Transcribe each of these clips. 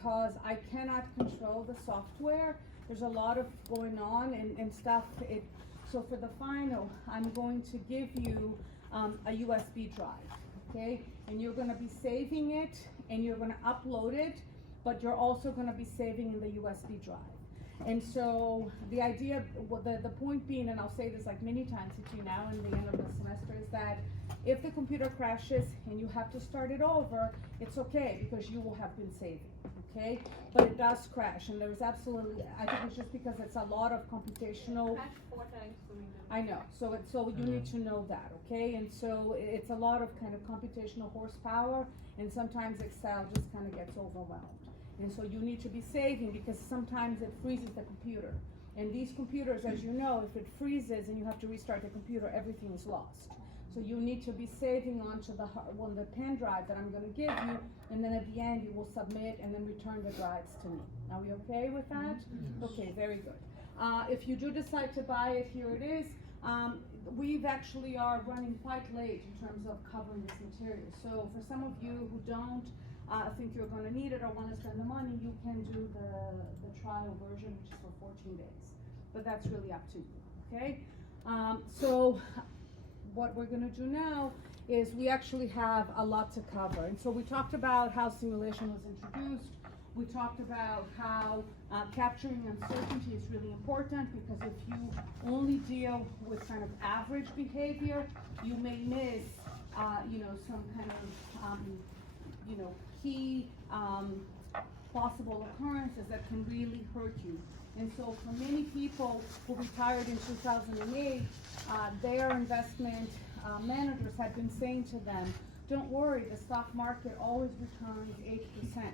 because I cannot control the software. There's a lot of going on and stuff. So for the final, I'm going to give you a USB drive, okay? And you're gonna be saving it and you're gonna upload it, but you're also gonna be saving in the USB drive. And so the idea, well, the point being, and I'll say this like many times between now and the end of the semester, is that if the computer crashes and you have to start it over, it's okay because you will have been saving, okay? But it does crash, and there's absolutely, I think it's just because it's a lot of computational. Crashed 4 times for me. I know, so you need to know that, okay? And so it's a lot of kind of computational horsepower, and sometimes Excel just kind of gets overwhelmed. And so you need to be saving because sometimes it freezes the computer. And these computers, as you know, if it freezes and you have to restart the computer, everything is lost. So you need to be saving onto the pen drive that I'm going to give you, and then at the end you will submit and then return the drives to me. Are we okay with that? Yes. Okay, very good. If you do decide to buy it, here it is. We've actually are running quite late in terms of covering this material. So for some of you who don't think you're going to need it or want to spend the money, you can do the trial version, which is for 14 days. But that's really up to you, okay? So what we're going to do now is we actually have a lot to cover. And so we talked about how simulation was introduced. We talked about how capturing uncertainty is really important, because if you only deal with kind of average behavior, you may miss, some kind of, key possible occurrences that can really hurt you. And so for many people who retired in 2008, their investment managers had been saying to them, don't worry, the stock market always returns 8%.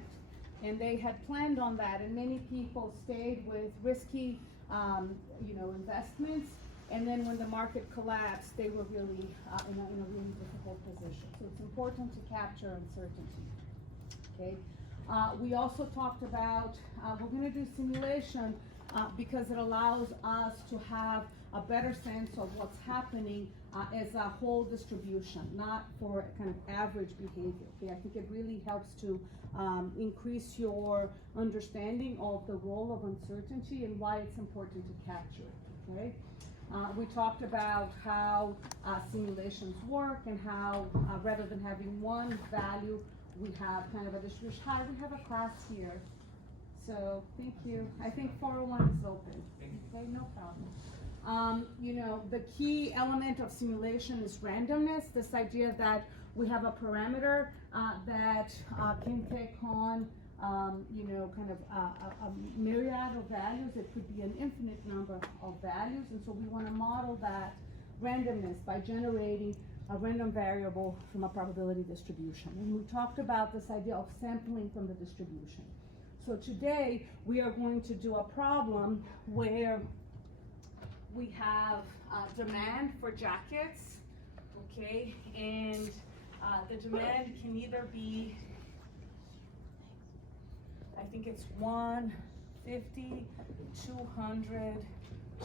And they had planned on that, and many people stayed with risky, investments. And then when the market collapsed, they were really in a really difficult position. So it's important to capture uncertainty. Okay. We also talked about we're going to do simulation because it allows us to have a better sense of what's happening as a whole distribution, not for kind of average behavior. Okay, I think it really helps to increase your understanding of the role of uncertainty and why it's important to capture it. Okay, we talked about how simulations work and how rather than having one value, we have kind of a distribution. Hi, we have a class here. So thank you. I think 401 is open. Okay, no problem. The key element of simulation is randomness. This idea that we have a parameter that can take on, kind of a myriad of values. It could be an infinite number of values. And so we want to model that randomness by generating a random variable from a probability distribution. And we talked about this idea of sampling from the distribution. So today we are going to do a problem where we have demand for jackets, okay, and the demand can either be, I think it's 150, 200,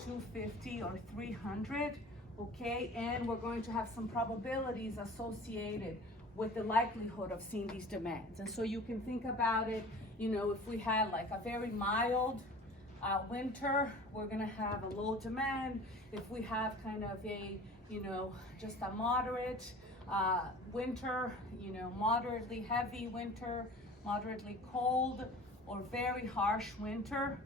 250, or 300. Okay, and we're going to have some probabilities associated with the likelihood of seeing these demands. And so you can think about it, if we had like a very mild winter, we're gonna have a low demand. If we have kind of a, just a moderate winter, moderately heavy winter, moderately cold, or very harsh winter,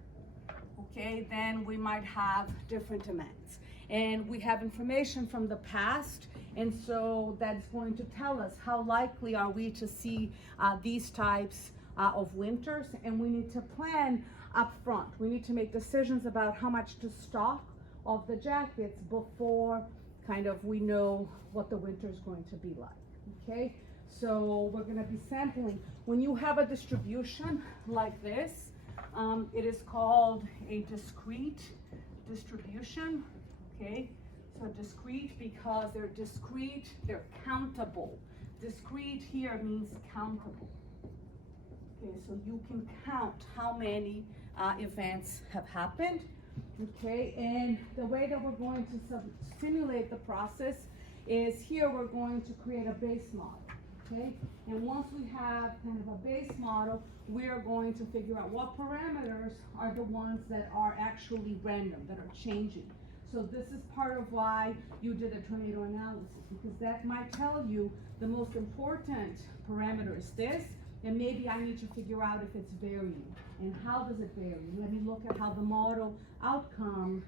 okay, then we might have different demands. And we have information from the past, and so that's going to tell us how likely are we to see these types of winters, and we need to plan up front. We need to make decisions about how much to stock of the jackets before kind of we know what the winter is going to be like, okay? So we're gonna be sampling. When you have a distribution like this, it is called a discrete distribution. Okay, so discrete because they're discrete, they're countable. Discrete here means countable. Okay, so you can count how many events have happened. Okay, and the way that we're going to simulate the process is here we're going to create a base model. okay? And once we have kind of a base model, we are going to figure out what parameters are the ones that are actually random, that are changing. So this is part of why you did a tornado analysis, because that might tell you the most important parameter is this, and maybe I need to figure out if it's varying, and how does it vary? Let me look at how the model outcome,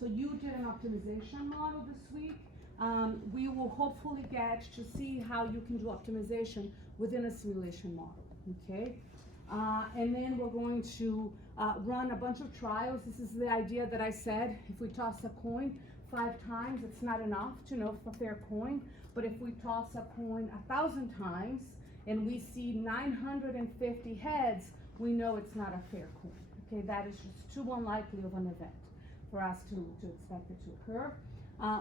so you did an optimization model this week. We will hopefully get to see how you can do optimization within a simulation model, okay? And then we're going to run a bunch of trials. This is the idea that I said, if we toss a coin 5 times, it's not enough to know if it's a fair coin, but if we toss a coin 1,000 times, and we see 950 heads, we know it's not a fair coin. Okay, that is just too unlikely of an event for us to expect it to occur.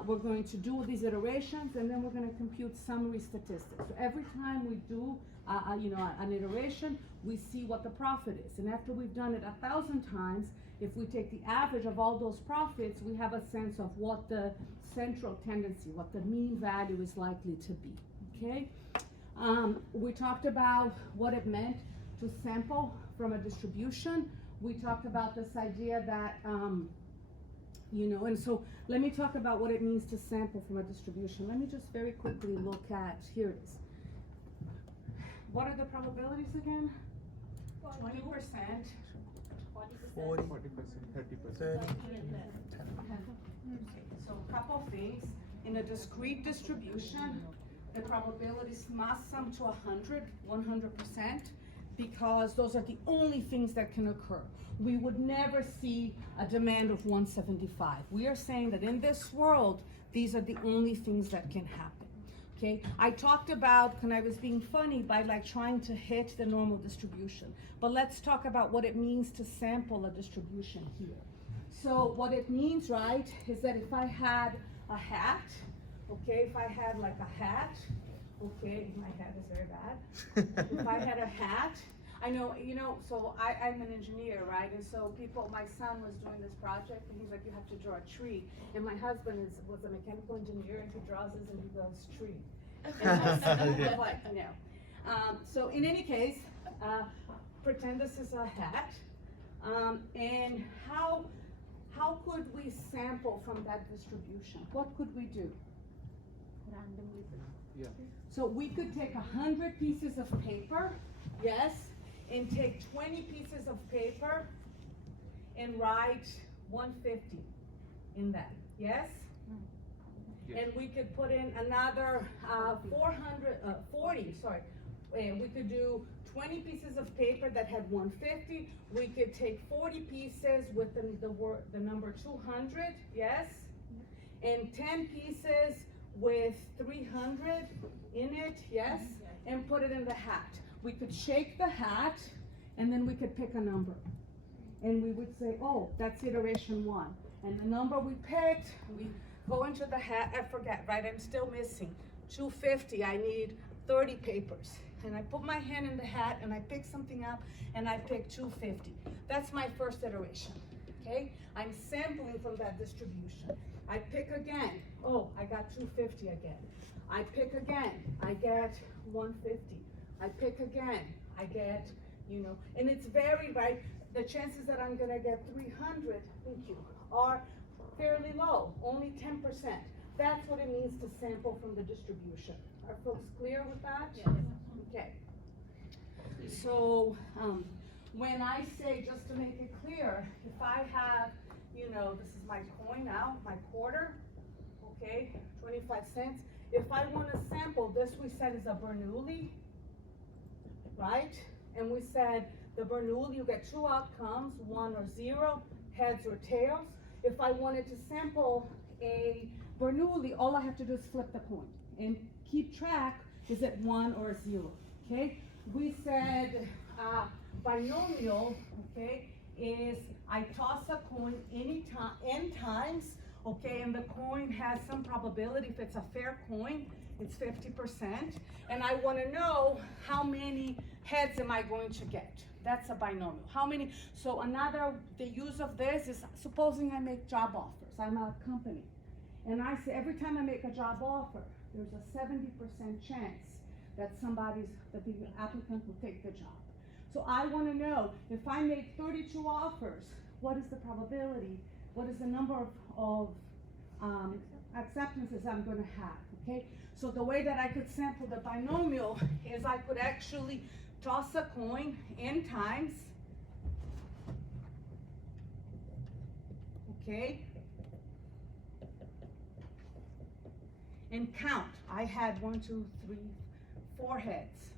We're going to do these iterations, and then we're going to compute summary statistics. So every time we do an iteration, we see what the profit is. And after we've done it 1,000 times, if we take the average of all those profits, we have a sense of what the central tendency, what the mean value is likely to be. Okay? We talked about what it meant to sample from a distribution. We talked about this idea that, and so let me talk about what it means to sample from a distribution. Let me just very quickly look at, here it is. What are the probabilities again? 20%. 40%, 30%. So a couple things. In a discrete distribution, the probabilities must sum to 100%, because those are the only things that can occur. We would never see a demand of 175. We are saying that in this world, these are the only things that can happen. Okay, I talked about, and I was being funny by like trying to hit the normal distribution, but let's talk about what it means to sample a distribution here. So what it means, right, is that if I had a hat, okay, if I had like a hat, okay, my hat is very bad. If I had a hat, I know, so I'm an engineer, right? And so my son was doing this project, and he's like, you have to draw a tree. And my husband was a mechanical engineer, and he draws this and he goes, tree. And my son was like, no. So in any case, pretend this is a hat. And how could we sample from that distribution? What could we do? Randomly. Yeah. So we could take 100 pieces of paper, yes, and take 20 pieces of paper and write 150 in that, yes? Yes. And we could put in another 40, sorry. We could do 20 pieces of paper that had 150. We could take 40 pieces with the number 200, yes? And 10 pieces with 300 in it, yes? And put it in the hat. We could shake the hat, and then we could pick a number. And we would say, oh, that's iteration 1. And the number we picked, we go into the hat, I forget, right? I'm still missing 250, I need 30 papers. And I put my hand in the hat, and I pick something up, and I pick 250. That's my first iteration, okay? I'm sampling from that distribution. I pick again, oh, I got 250 again. I pick again, I get 150. I pick again, I get, and it's varied, right? The chances that I'm gonna get 300, thank you, are fairly low, only 10%. That's what it means to sample from the distribution. Are folks clear with that? Yes. Okay. So, when I say, just to make it clear, if I have, this is my coin now, my quarter, okay, 25 cents. If I want to sample, this we said is a Bernoulli, right? And we said the Bernoulli, you get 2 outcomes, 1 or 0, heads or tails. If I wanted to sample a Bernoulli, all I have to do is flip the coin and keep track, is it 1 or 0, okay? We said binomial, okay, is I toss a coin n times, okay, and the coin has some probability. If it's a fair coin, it's 50%, and I want to know how many heads am I going to get. That's a binomial. How many? So the use of this is, supposing I make job offers. I'm a company, and I say every time I make a job offer, there's a 70% chance that the applicant will take the job. So I wanna know, if I make 32 offers, what is the probability? What is the number of acceptances I'm gonna have, okay? So the way that I could sample the binomial is I could actually toss a coin n times, okay? And count. I had 1, 2, 3, 4 heads,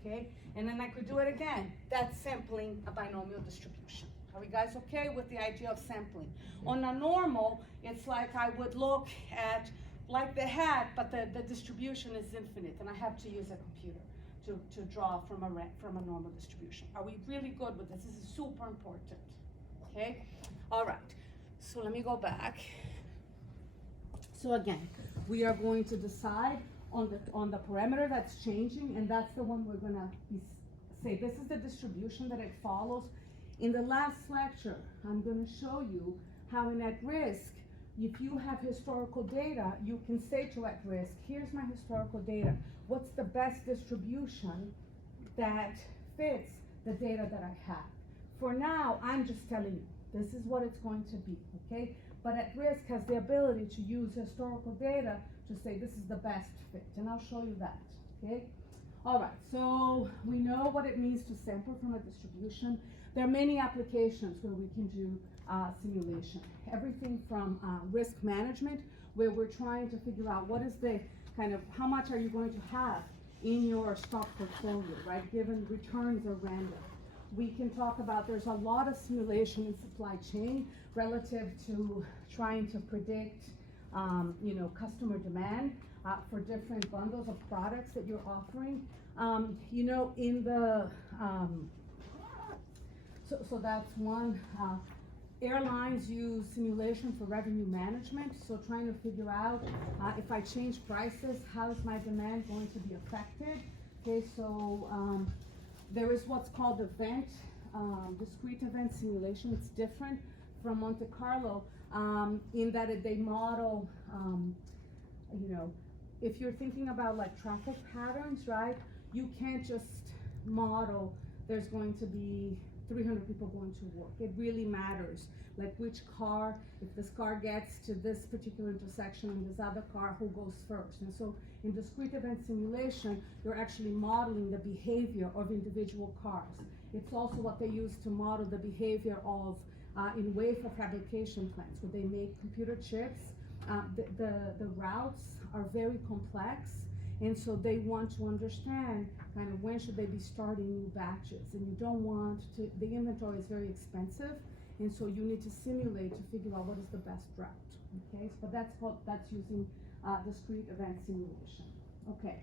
okay? And then I could do it again. That's sampling a binomial distribution. Are we guys okay with the idea of sampling? On a normal, it's like I would look at like the hat, but the distribution is infinite, and I have to use a computer to draw from a normal distribution. Are we really good with this? This is super important, okay? All right, so let me go back. So again, we are going to decide on the parameter that's changing, and that's the one we're gonna say this is the distribution that it follows. In the last lecture, I'm gonna show you how in at risk, if you have historical data, you can say to at risk, here's my historical data. What's the best distribution that fits the data that I have? For now, I'm just telling you, this is what it's going to be, okay? But at risk has the ability to use historical data to say this is the best fit, and I'll show you that, okay? All right, so we know what it means to sample from a distribution. There are many applications where we can do simulation. Everything from risk management, where we're trying to figure out what is the how much are you going to have in your stock portfolio, right? Given returns are random. We can talk about, there's a lot of simulation in supply chain relative to trying to predict, customer demand for different bundles of products that you're offering. In the, so that's one. Airlines use simulation for revenue management, so trying to figure out if I change prices, how is my demand going to be affected? Okay, so there is what's called discrete event simulation. It's different from Monte Carlo in that they model, if you're thinking about like traffic patterns, right? You can't just model there's going to be 300 people going to work. It really matters, like which car, if this car gets to this particular intersection and this other car, who goes first. And so in discrete event simulation, you're actually modeling the behavior of individual cars. It's also what they use to model the behavior of in wafer fabrication plants, where they make computer chips. The routes are very complex, and so they want to understand kind of when should they be starting new batches, and you don't want to, the inventory is very expensive, and so you need to simulate to figure out what is the best route, okay? So that's using discrete event simulation. Okay,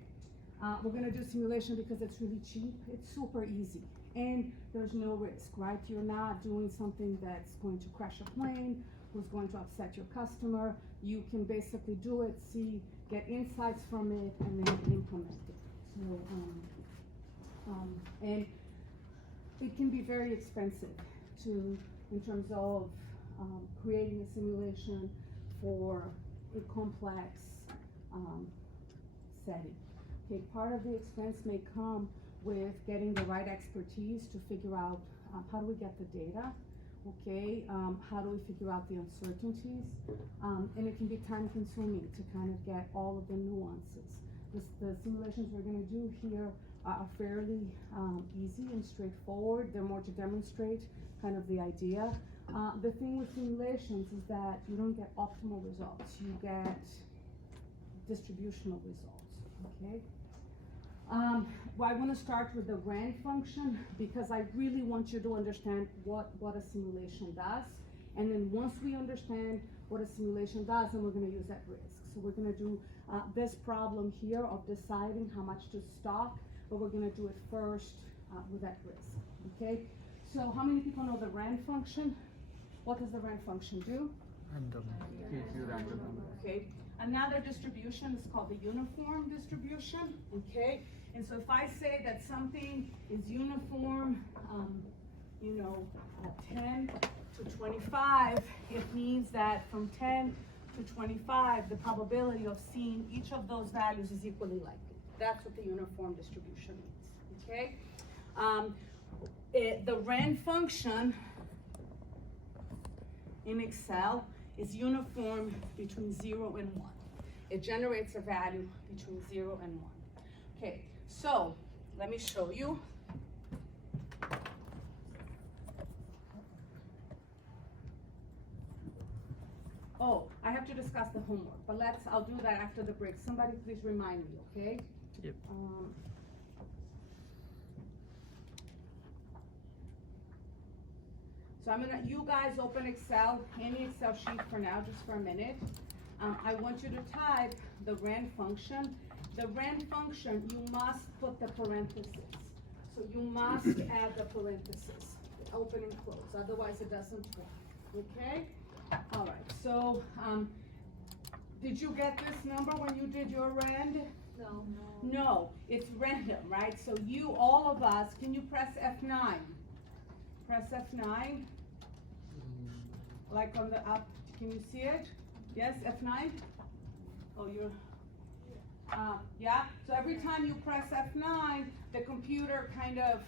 we're gonna do simulation because it's really cheap, it's super easy, and there's no risk, right? You're not doing something that's going to crash a plane, who's going to upset your customer. You can basically do it, get insights from it, and then implement it. So, and it can be very expensive in terms of creating a simulation for a complex setting. Okay, part of the expense may come with getting the right expertise to figure out how do we get the data, okay, how do we figure out the uncertainties, and it can be time consuming to kind of get all of the nuances. The simulations we're going to do here are fairly easy and straightforward. They're more to demonstrate kind of the idea. The thing with simulations is that you don't get optimal results, you get distributional results, okay? Well, I want to start with the RAND function because I really want you to understand what a simulation does. And then once we understand what a simulation does, then we're going to use at risk. So we're going to do this problem here of deciding how much to stock, but we're going to do it first with at risk, okay? So how many people know the RAND function? What does the RAND function do? Random. Gives you random number. Okay. Another distribution is called the uniform distribution, okay? And so if I say that something is uniform, 10 to 25, it means that from 10 to 25, the probability of seeing each of those values is equally likely. That's what the uniform distribution means, okay? The rand function in Excel is uniform between 0 and 1. It generates a value between 0 and 1. Okay, so let me show you. Oh, I have to discuss the homework, but I'll do that after the break. Somebody please remind me, okay? Yep. So you guys open Excel, any Excel sheet for now, just for a minute. I want you to type the rand function. The rand function, you must put the parentheses. So you must add the parentheses, open and close, otherwise it doesn't work, okay? All right, so, did you get this number when you did your rand? No. No, it's random, right? So all of us, can you press F9? Press F9, like on the up, can you see it? Yes, F9? Oh, yeah, so every time you press F9, the computer kind of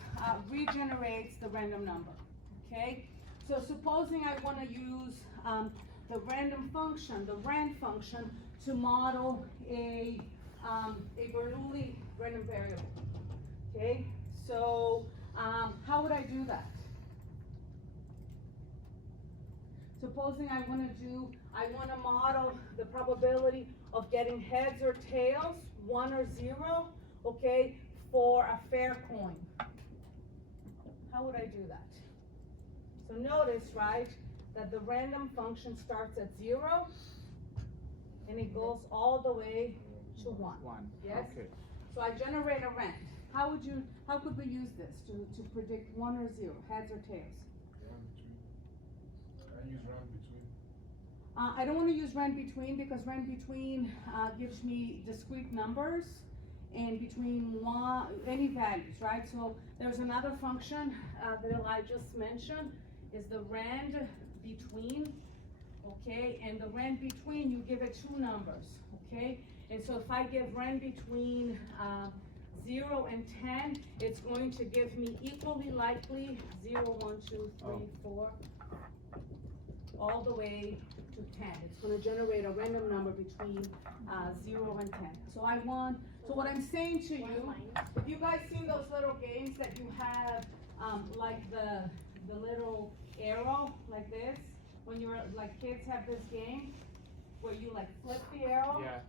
regenerates the random number, okay? So supposing I wanna use the random function, the rand function, to model a Bernoulli random variable, okay? So how would I do that? Supposing I wanna model the probability of getting heads or tails, 1 or 0, okay, for a fair coin. How would I do that? So notice, right, that the random function starts at 0 and it goes all the way to 1. 1. Yes? Okay. So I generate a rand. How could we use this to predict 1 or 0, heads or tails? I use round between. I don't want to use rand between because rand between gives me discrete numbers and between any values, right? So there's another function that I just mentioned is the rand between, okay? And the rand between, you give it 2 numbers, okay? And so if I give rand between 0 and 10, it's going to give me equally likely 0, 1, 2, 3, 4, all the way to 10. It's going to generate a random number between 0 and 10. So what I'm saying to you, if you guys seen those little games that you have, like the little arrow, like this, when you're, like kids have this game, where you like flip the arrow? Yeah.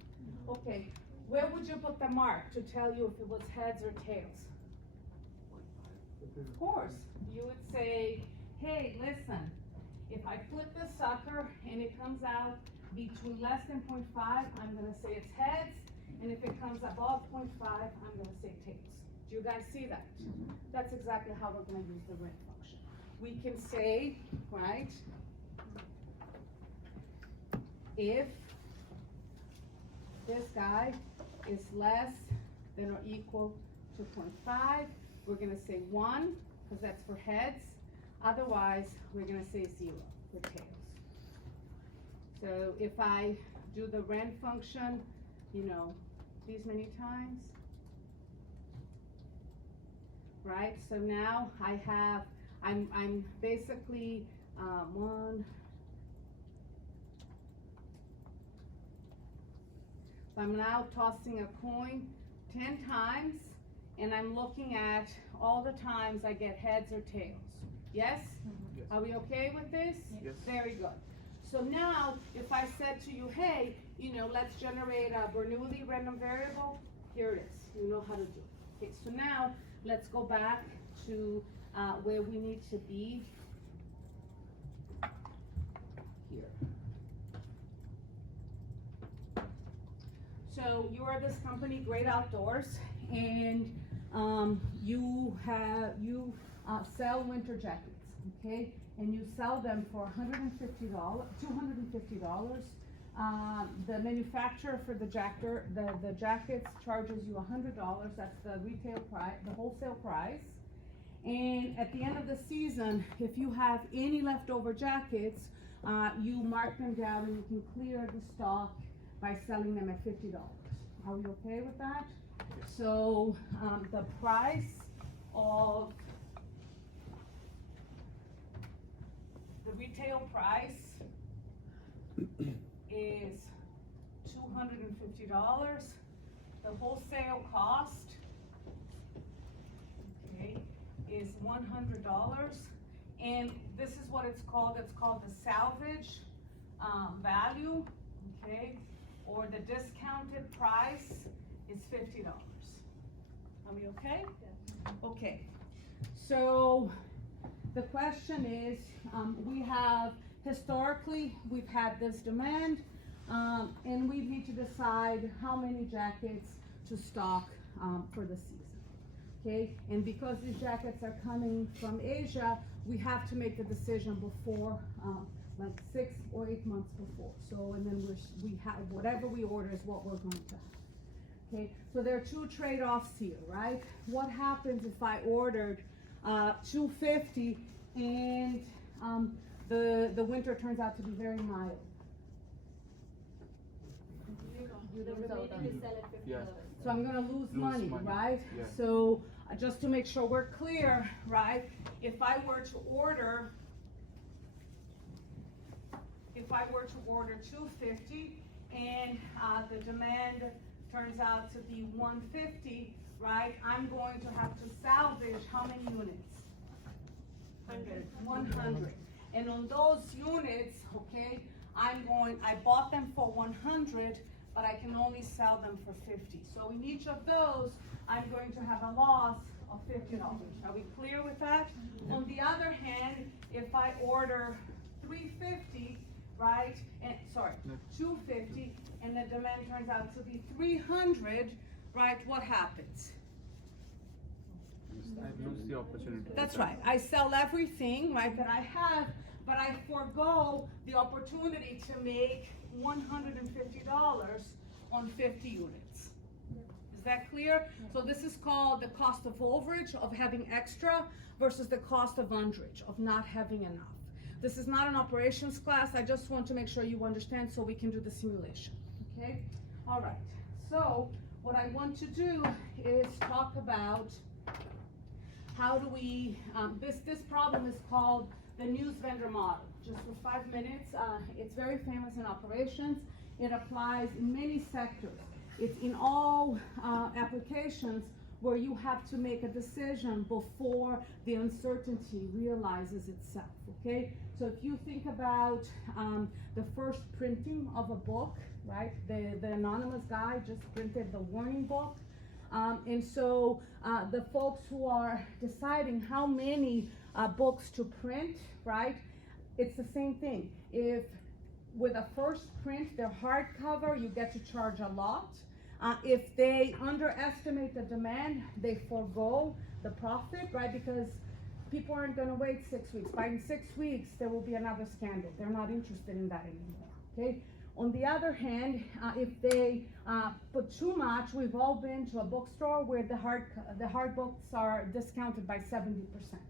Okay, where would you put the mark to tell you if it was heads or tails? Of course, you would say, hey, listen, if I flip the sucker and it comes out between less than 0.5, I'm gonna say it's heads, and if it comes above 0.5, I'm gonna say tails. Do you guys see that? That's exactly how we're gonna use the rand function. We can say, right, if this guy is less than or equal to 0.5, we're gonna say 1, because that's for heads. Otherwise, we're gonna say 0 for tails. So if I do the rand function, these many times, right? So now I'm basically 1. So I'm now tossing a coin 10 times, and I'm looking at all the times I get heads or tails. Yes? Yes. Are we okay with this? Yes. Very good. So now, if I said to you, hey, let's generate a Bernoulli random variable, here it is. You know how to do it. Okay, so now, let's go back to where we need to be. Here. So you are this company, Great Outdoors, and you sell winter jackets, okay? And you sell them for $250. The manufacturer for the jackets charges you $100. That's the retail price, the wholesale price. And at the end of the season, if you have any leftover jackets, you mark them down and you can clear the stock by selling them at $50. Are we okay with that? So, the price of, the retail price is $250. The wholesale cost, okay, is $100. And this is what it's called the salvage, value, okay? Or the discounted price is $50. Are we okay? Okay, so the question is, historically, we've had this demand, and we need to decide how many jackets to stock, for the season, okay? And because these jackets are coming from Asia, we have to make the decision before, like 6 or 8 months before. So, and then we have, whatever we order is what we're going to have. Okay, so there are two trade-offs here, right? What happens if I ordered $250 and the winter turns out to be very mild? The remaining is sell at $50. Yeah. So I'm gonna lose money, money, right? yeah. So just to make sure we're clear, right? If I were to order $250 and the demand turns out to be $150, right? I'm going to have to salvage how many units? 100. And on those units, okay, I bought them for 100, but I can only sell them for 50. So in each of those, I'm going to have a loss of $50. Are we clear with that? On the other hand, if I order 350, right, and, sorry, 250, and the demand turns out to be 300, right, what happens? I lose the opportunity. That's right, I sell everything, right, that I have, but I forego the opportunity to make $150 on 50 units. Is that clear? So this is called the cost of overage, of having extra, versus the cost of underage, of not having enough. This is not an operations class, I just want to make sure you understand so we can do the simulation, okay? All right, so what I want to do is talk about how do we, this problem is called the news vendor model. Just for 5 minutes, it's very famous in operations. It applies in many sectors. It's in all applications where you have to make a decision before the uncertainty realizes itself, okay? So if you think about the first printing of a book, right? The anonymous guy just printed the warning book. And so the folks who are deciding how many books to print, right? It's the same thing. If with a first print, they're hardcover, you get to charge a lot. If they underestimate the demand, they forego the profit, right? Because people aren't gonna wait 6 weeks. By 6 weeks, there will be another scandal. They're not interested in that anymore, okay? On the other hand, if they put too much, we've all been to a bookstore where the hard books are discounted by 70%,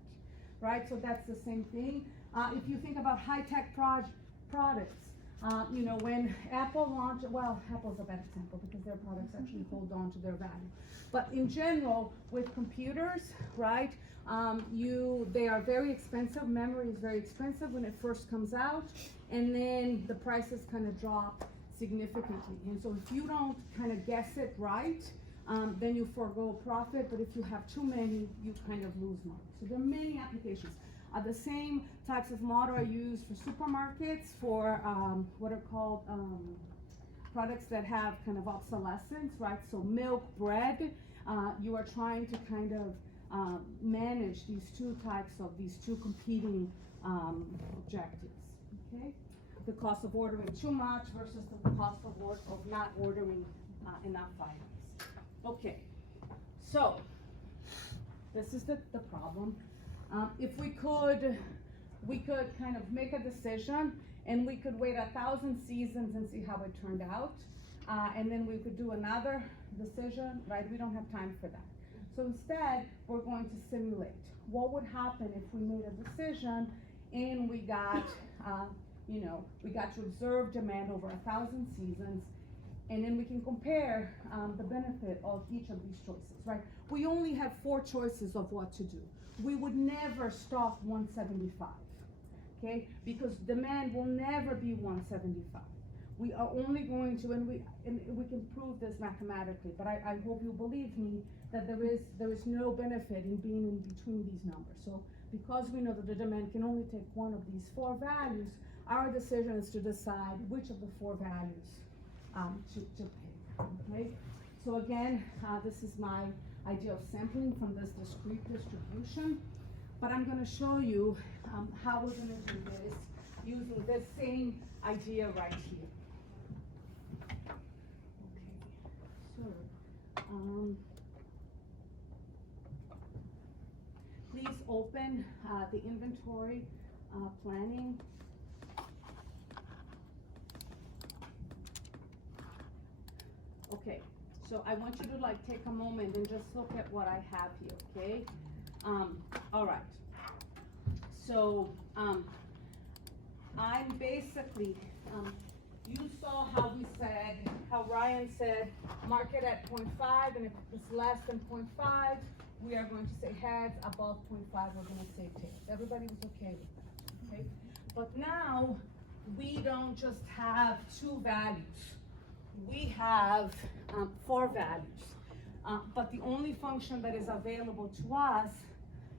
right? So that's the same thing. If you think about high-tech products, you know, when Apple launched, well, Apple's a bad example because their products actually hold on to their value. But in general, with computers, right, they are very expensive. Memory is very expensive when it first comes out, and then the prices kind of drop significantly. And so if you don't kind of guess it right, then you forego profit, but if you have too many, you kind of lose money. So there are many applications. The same types of model are used for supermarkets, for what are called products that have kind of obsolescence, right? So milk, bread, you are trying to kind of manage these two competing objectives, okay? The cost of ordering too much versus the cost of not ordering enough items. Okay, so this is the problem. If we could kind of make a decision, and we could wait 1,000 seasons and see how it turned out, and then we could do another decision, right? We don't have time for that. So instead, we're going to simulate. What would happen if we made a decision and we got, we got to observe demand over 1,000 seasons, And then we can compare the benefit of each of these choices, right? We only have 4 choices of what to do. We would never stop 175, okay? Because demand will never be 175. We are only going to, and we can prove this mathematically, but I hope you believe me that there is no benefit in being in between these numbers. So because we know that the demand can only take one of these 4 values, our decision is to decide which of the 4 values to pick, okay? So again, this is my idea of sampling from this discrete distribution, but I'm gonna show you how we're gonna do this using this same idea right here. Okay, so, please open the inventory planning. Okay, so I want you to like take a moment and just look at what I have here, okay? All right. So, I'm basically, you saw how Ryan said, mark it at 0.5, and if it's less than 0.5, we are going to say heads, above 0.5, we're gonna say tails. Everybody was okay with that, okay? But now, we don't just have 2 values. We have 4 values, but the only function that is available to us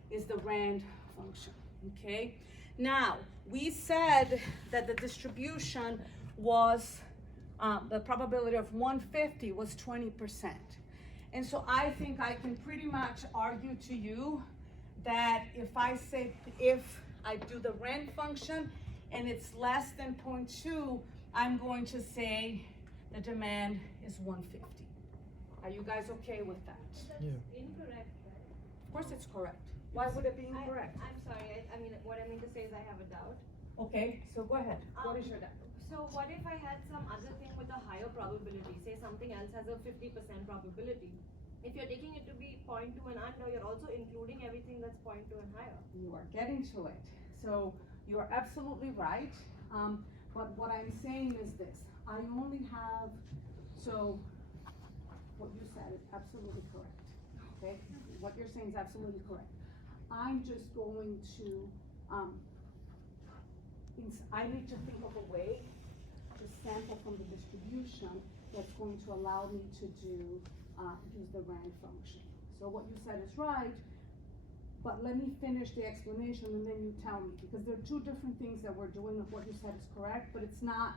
is the rand function, okay? Now, we said that the distribution was, the probability of 150 was 20%. And so I think I can pretty much argue to you that if I do the rand function and it's less than 0.2, I'm going to say the demand is 150. Are you guys okay with that? That's incorrect, right? Of course it's correct. Why would it be incorrect? I'm sorry, I mean, what I mean to say is I have a doubt. Okay, so go ahead. What is your doubt? So what if I had some other thing with a higher probability, say something else has a 50% probability? If you're taking it to be 0.2 and under, you're also including everything that's 0.2 and higher. You are getting to it. So you are absolutely right. But what I'm saying is this. I only have, so what you said is absolutely correct, okay? What you're saying is absolutely correct. I'm just going to, I need to think of a way to sample from the distribution that's going to allow me to use the rand function. So what you said is right, but let me finish the explanation and then you tell me, because there are 2 different things that we're doing. Of what you said is correct, but it's not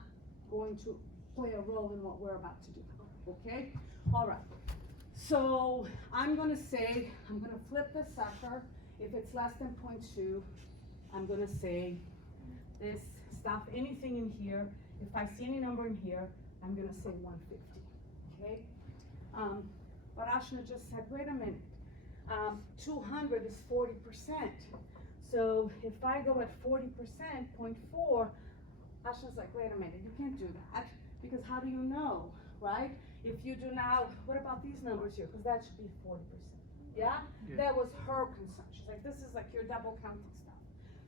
going to play a role in what we're about to do, okay? All right, so I'm gonna flip this sucker. If it's less than 0.2, I'm gonna say this stuff, anything in here. If I see any number in here, I'm gonna say 150, okay? But Ashna just said, wait a minute, 200 is 40%. So if I go at 40%, 0.4, Ashna's like, wait a minute, you can't do that, because how do you know, right? If you do now, what about these numbers here? Because that should be 40%, yeah? That was her concern. She's like, this is like you're double counting stuff.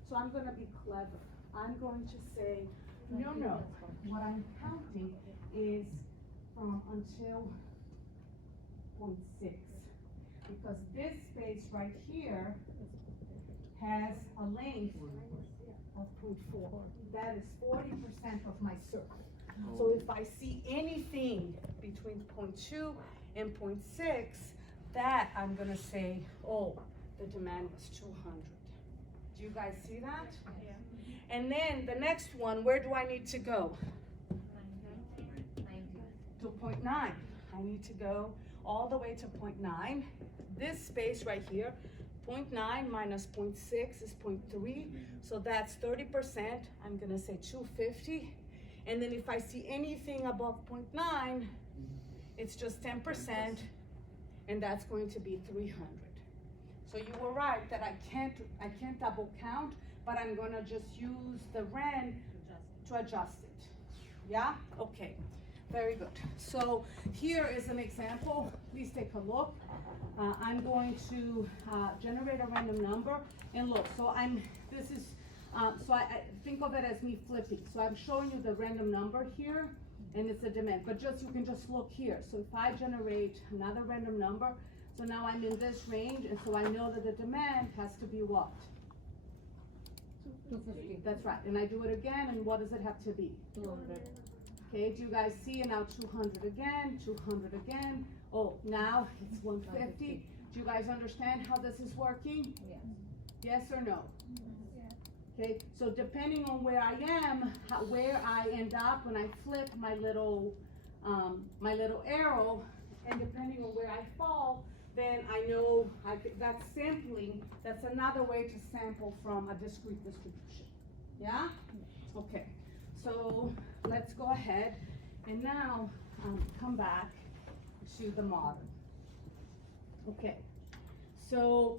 So I'm gonna be clever. I'm going to say, no, what I'm counting is from until 0.6. Because this space right here has a length of 0.4. That is 40% of my circle. So if I see anything between 0.2 and 0.6, that I'm gonna say, oh, the demand was 200. Do you guys see that? Yeah. And then the next one, where do I need to go? 90. To 0.9. I need to go all the way to 0.9. This space right here, 0.9 minus 0.6 is 0.3. So that's 30%. I'm gonna say 250. And then if I see anything above 0.9, it's just 10%, and that's going to be 300. So you were right that I can't double count, but I'm gonna just use the rand to adjust it. Yeah? Okay. Very good. So here is an example. Please take a look. I'm going to generate a random number, and look. So I think of it as me flipping. So I'm showing you the random number here, and it's a demand, but you can just look here. So if I generate another random number, so now I'm in this range, and so I know that the demand has to be what? 250. That's right, and I do it again, and what does it have to be? 200. Okay, do you guys see? And now 200 again, 200 again. Oh, now it's 150. Do you guys understand how this is working? Yes. Yes or no? Okay, so depending on where I am, where I end up when I flip my little arrow, and depending on where I fall, then I know that's another way to sample from a discrete distribution. Yeah? Okay, so let's go ahead and now come back to the model. Okay, so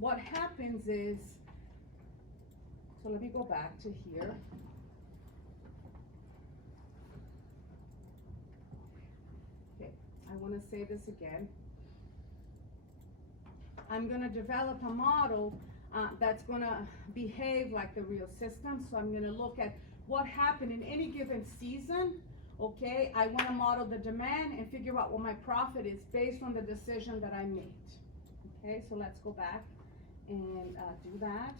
what happens is, so let me go back to here. Okay, I want to say this again. I'm going to develop a model that's going to behave like the real system. So I'm going to look at what happened in any given season. Okay, I want to model the demand and figure out what my profit is based on the decision that I made. Okay, so let's go back and do that.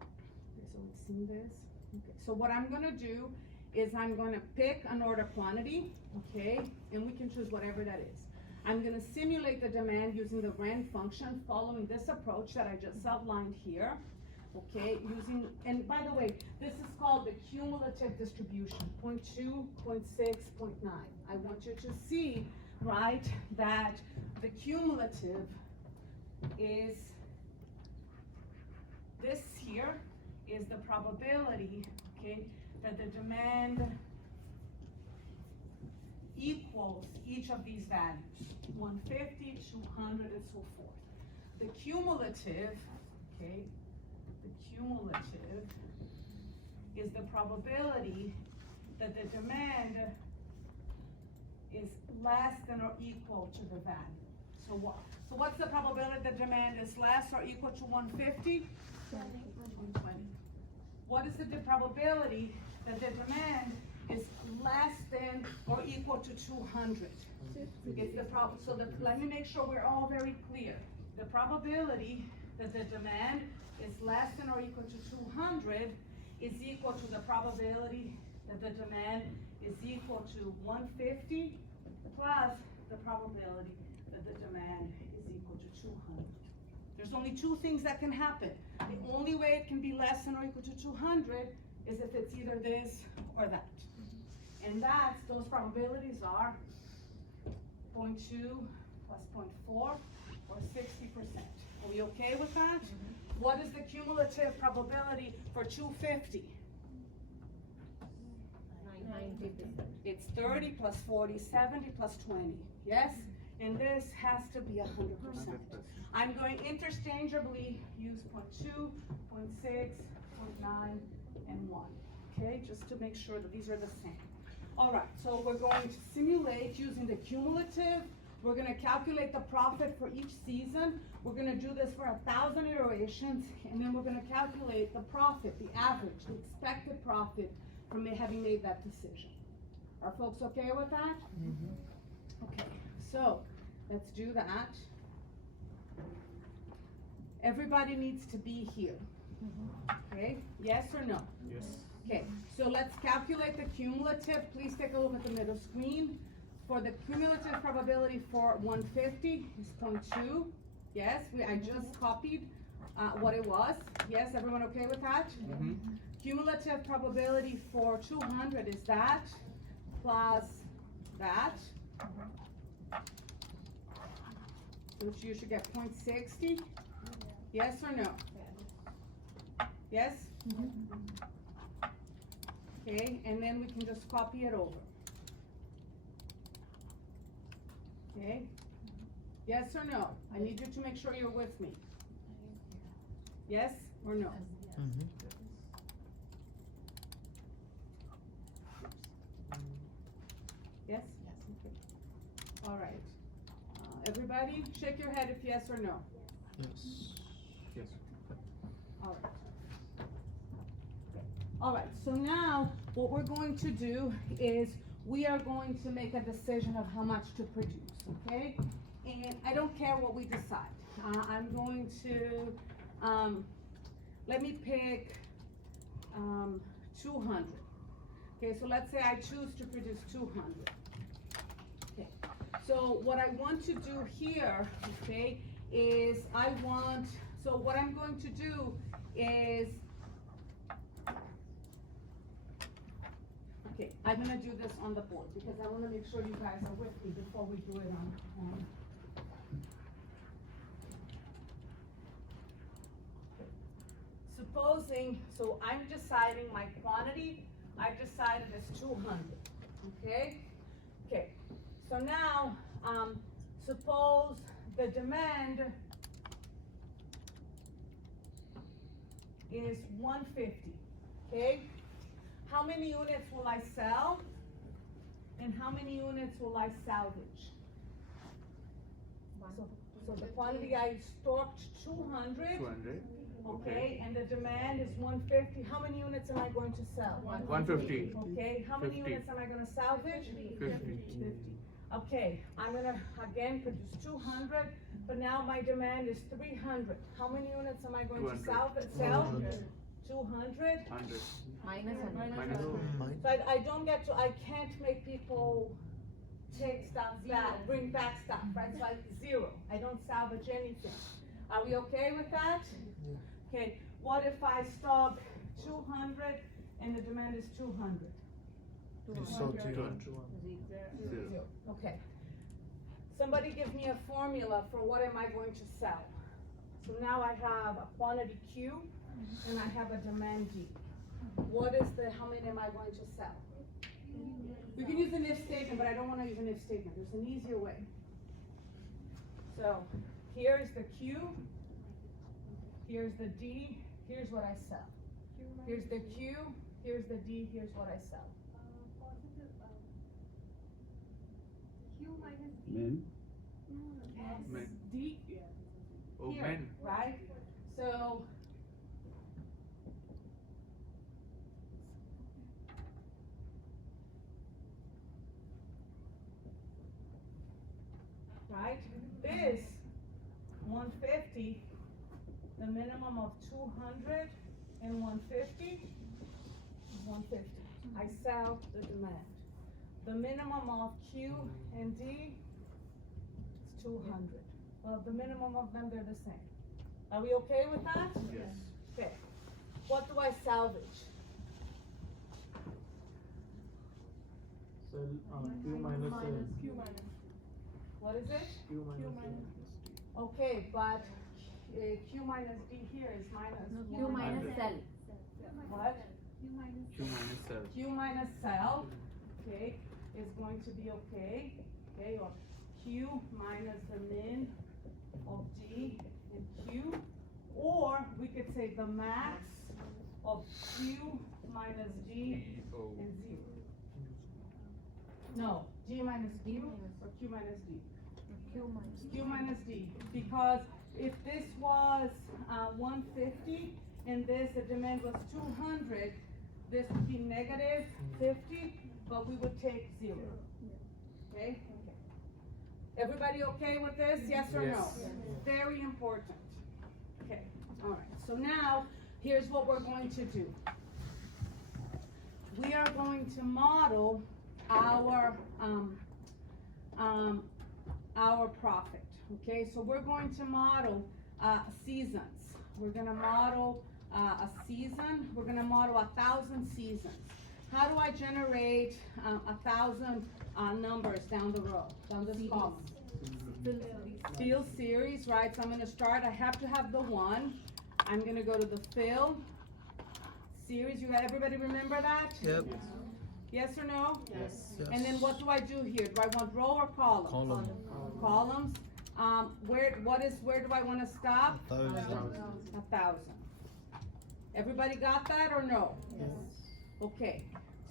Okay, so we've seen this. Okay, so what I'm going to do is I'm going to pick an order quantity, okay, and we can choose whatever that is. I'm going to simulate the demand using the RAND function following this approach that I just outlined here. Okay, and by the way, this is called the cumulative distribution, 0.2, 0.6, 0.9. I want you to see, right, that the cumulative is, this here is the probability, okay, that the demand equals each of these values, 150, 200, and so forth. The cumulative, okay, the cumulative is the probability that the demand is less than or equal to the value. So what's the probability that demand is less or equal to 150? 20. What is the probability that the demand is less than or equal to 200? It's the problem. So let me make sure we're all very clear. The probability that the demand is less than or equal to 200 is equal to the probability that the demand is equal to 150 plus the probability that the demand is equal to 200. There's only two things that can happen. The only way it can be less than or equal to 200 is if it's either this or that. And those probabilities are 0.2 plus 0.4 or 60%. Are we okay with that? What is the cumulative probability for 250? 90%. It's 30 plus 40, 70 plus 20, yes? And this has to be 100%. I'm going interchangeably use 0.2, 0.6, 0.9, and 1, okay? Just to make sure that these are the same. All right, so we're going to simulate using the cumulative. We're gonna calculate the profit for each season. We're gonna do this for 1,000 iterations, and then we're gonna calculate the profit, the average, the expected profit from having made that decision. Are folks okay with that? Okay, so let's do that. Everybody needs to be here. Okay, yes or no? Yes. Okay, so let's calculate the cumulative. Please take a look at the middle screen. For the cumulative probability for 150 is 0.2. Yes, I just copied what it was. Yes, everyone okay with that? Cumulative probability for 200 is that plus that. So you should get 0.60. Yes or no? Yes? Okay, and then we can just copy it over. Okay? Yes or no? I need you to make sure you're with me. Yes or no? Yes? Okay. All right. Everybody, shake your head if yes or no. Yes. Yes. All right. All right, so now what we're going to do is we are going to make a decision of how much to produce, okay? And I don't care what we decide. I'm going to, let me pick, 200. Okay, so let's say I choose to produce 200. Okay, so what I want to do here, okay, is so what I'm going to do is, okay, I'm gonna do this on the board because I wanna make sure you guys are with me before we do it on. Supposing, so I'm deciding my quantity, I've decided is 200, okay? Okay, so now, suppose the demand is 150, okay? How many units will I sell? And how many units will I salvage? So the quantity I stocked 200, 200. okay, and the demand is 150. How many units am I going to sell? 150. Okay, how many 50. units am I gonna salvage? 50. Okay, I'm gonna again produce 200, but now my demand is 300. How many units am I going to 200. sell? 100. 200. 100. Minus Minus So I don't get to, I can't make people take stuff back, bring back stuff, right? So I zero. I don't salvage anything. Are we okay with that? Okay, what if I stock 200 and the demand is 200? You sold 200. Zero. Okay. Somebody give me a formula for what am I going to sell. So now I have a quantity Q and I have a demand D. What is how many am I going to sell? We can use an if statement, but I don't want to use an if statement. There's an easier way. So here is the Q, here's the D, here's what I sell. Here's the Q, here's the D, here's what I sell. Q minus Men. Yes. Men. D Oh, here, men. right? So right? This 150, the minimum of 200 and 150 is 150. I sell the demand. The minimum of Q and D is 200. Well, the minimum of them, they're the same. Are we okay with that? Yes. Okay. What do I salvage? So, Q minus What is it? Q minus Okay, but Q minus D here is minus. Q minus L. What? Q minus cell. Q minus cell, okay, is going to be okay, or Q minus the min of D and Q, or we could say the max of Q minus D O. and 0. No, G minus Q or Q minus D? Q minus D, because if this was 150 and the demand was 200, this would be negative 50, but we would take 0. Okay? Everybody okay with this? Yes or no? Yes. Very important. Okay, all right. So now, here's what we're going to do. We are going to model our profit. Okay, so we're going to model seasons. We're gonna model a season. We're gonna model 1,000 seasons. How do I generate 1,000 numbers down the row, down this column? Fill series, right? So I'm gonna start. I have to have the 1. I'm gonna go to the fill series. Everybody remember that? Yep. Yes or no? Yes. And then what do I do here? Do I want row or column? Column. Columns. Where do I want to stop? 1,000. 1,000. Everybody got that or no? Yes. Okay.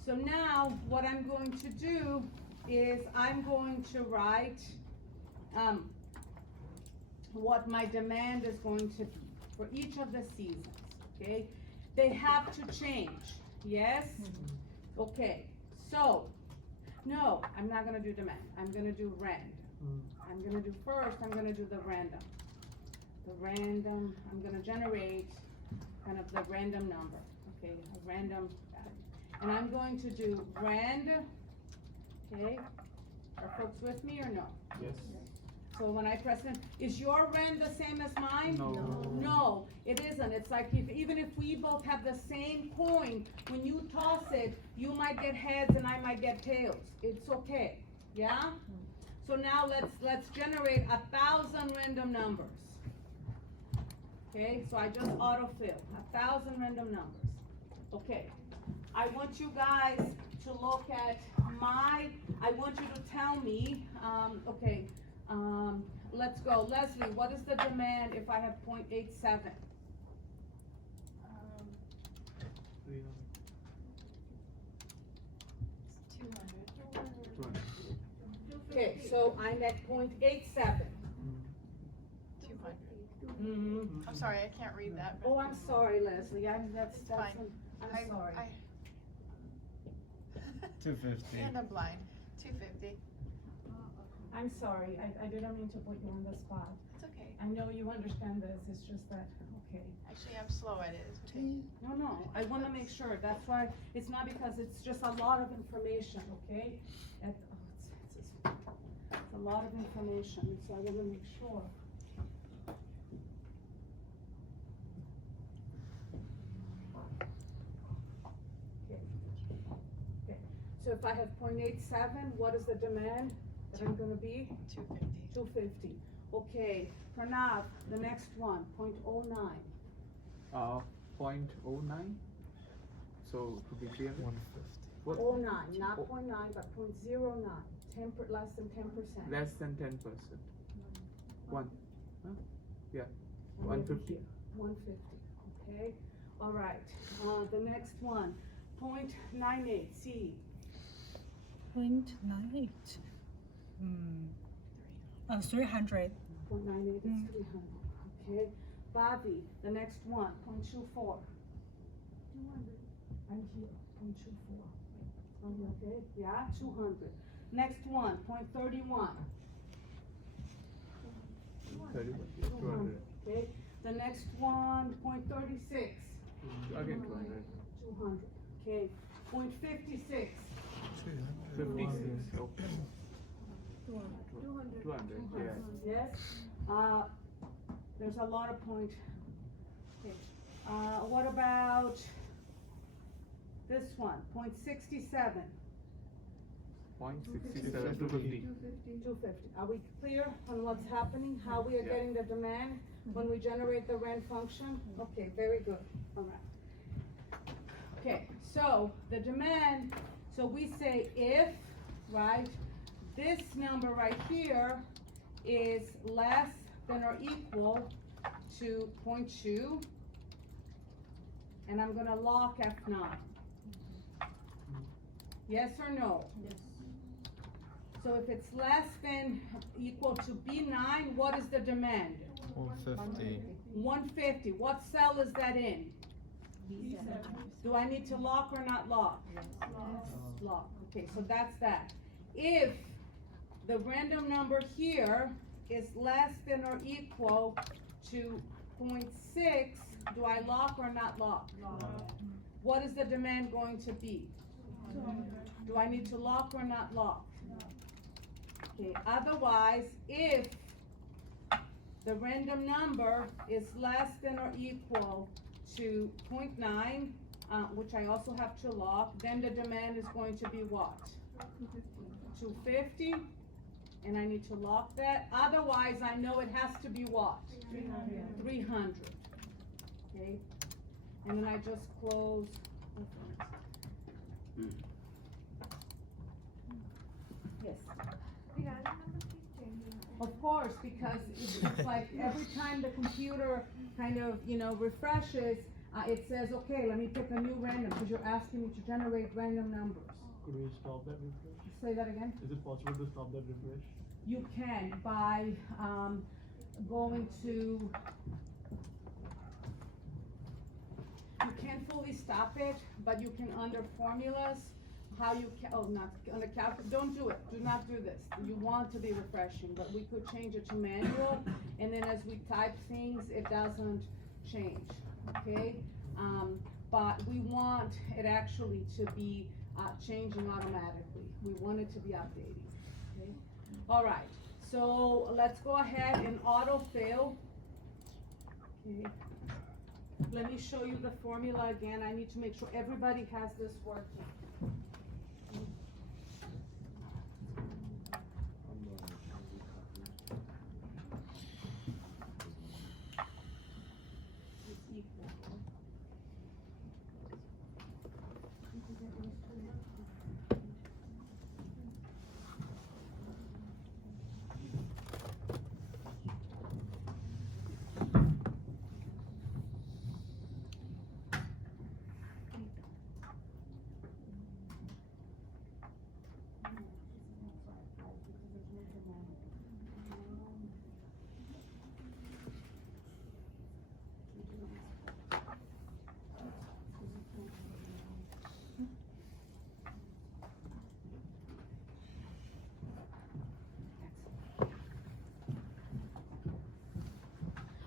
So now what I'm going to do is I'm going to write what my demand is going to be for each of the seasons. Okay. They have to change. Yes? Okay, so, no, I'm not gonna do demand, I'm gonna do rand. I'm gonna do first, I'm gonna do the random. The random, I'm gonna generate kind of the random number, okay, a random value. And I'm going to do rand, okay? Are folks with me or no? Yes. So when I press in, is your rand the same as mine? No. No, it isn't. It's like even if we both have the same coin, when you toss it, you might get heads and I might get tails. It's okay, yeah? So now let's generate 1,000 random numbers. Okay, so I just autofill 1,000 random numbers. Okay, I want you guys to look at I want you to tell me, okay, let's go. Leslie, what is the demand if I have 0.87? Okay, so I'm at 0.87. Mm-hmm. I'm sorry, I can't read that. but- Oh, I'm sorry, Leslie, that's fine. I'm sorry. 250. And I'm blind. 250. I'm sorry, I didn't mean to put you on the spot. It's okay. I know you understand this, it's just that, okay. Actually, I'm slow at it. It's okay. No, I wanna make sure, that's why, it's not because it's just a lot of information, okay? It's a lot of information, so I wanna make sure. Okay, so if I have 0.87, what is the demand that I'm gonna be? 250. 250. Okay, Pranav, the next one, 0.09. 0.09. So to be clear, 150. what? 09, not 0.9, but 0.09, less than 10%. Less than 10%. One. Huh? Yeah. 150. 150, okay? All right, the next one, 0.98, C. 0.98. 300. 0.98 is 300, okay? Bobby, the next one, 0.24. 200. I'm here, 0.24. Okay, yeah, 200. Next one, 0.31. 31. 200, okay? The next one, 0.36. Again 200. 200, okay? 0.56. 56. Okay. 200. Yeah. Yes, there's a lot of point. Okay, what about this one, 0.67? 0.67 to 50. 250, are we clear on what's happening, how we are Yeah. getting the demand when we generate the rand function? Okay, very good, all right. Okay, so the demand, so we say if, right, this number right here is less than or equal to 0.2, and I'm gonna lock F9. Yes or no? Yes. So if it's less than equal to B9, what is the demand? 150. 150, what cell is that in? Do I need to lock or not lock? Lock, okay, so that's that. If the random number here is less than or equal to 0.6, do I lock or not lock? What is the demand going to be? Do I need to lock or not lock? Okay, otherwise, if the random number is less than or equal to 0.9, which I also have to lock, then the demand is going to be what? 250, and I need to lock that. Otherwise, I know it has to be what? 300. Okay, and then I just close. Yes. Of course, because it's like every time the computer kind of, refreshes, it says, okay, let me pick a new random, because you're asking me to generate random numbers. Could we stop that refresh? Say that again? Is it possible to stop that refresh? You can by, going to, you can't fully stop it, but you can under formulas, how you not under don't do it, do not do this. You want to be refreshing, but we could change it to manual, and then as we type things, it doesn't change, okay? But we want it actually to be, changing automatically. We want it to be updating, okay? All right, so let's go ahead and autofill. Okay. Let me show you the formula again. I need to make sure everybody has this working. It's equal.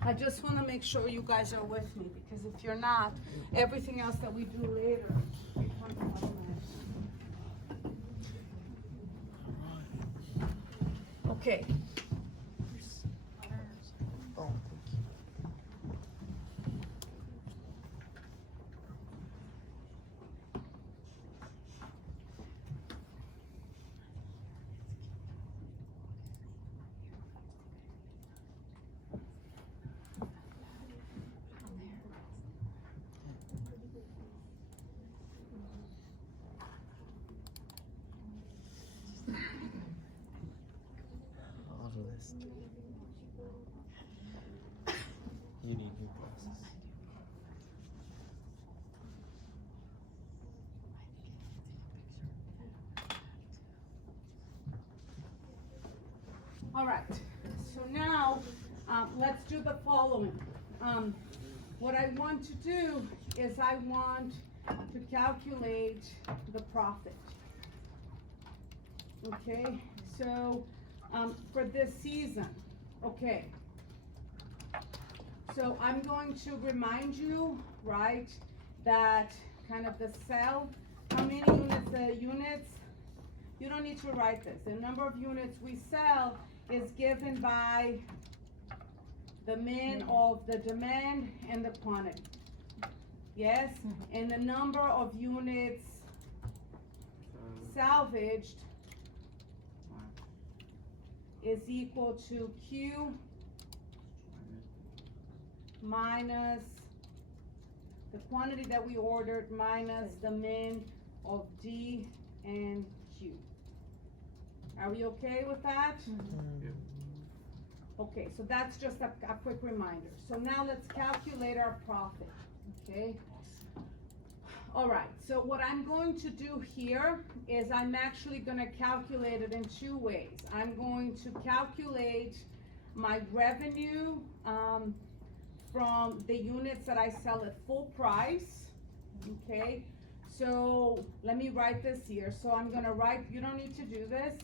I just want to make sure you guys are with me, because if you're not, everything else that we do later becomes automatic. Okay. Oh, thank you. Auto list. You need new glasses. All right, so now, let's do the following. What I want to do is I want to calculate the profit. Okay, so, for this season, okay. So I'm going to remind you, right, that kind of the sell, how many units, you don't need to write this. The number of units we sell is given by the min of the demand and the quantity. Yes, and the number of units salvaged is equal to Q minus the quantity that we ordered minus the min of D and Q. Are we okay with that? Yeah. Okay, so that's just a quick reminder. So now let's calculate our profit, okay? All right, so what I'm going to do here is I'm actually gonna calculate it in two ways. I'm going to calculate my revenue, from the units that I sell at full price, okay? So let me write this here. So I'm gonna write, you don't need to do this.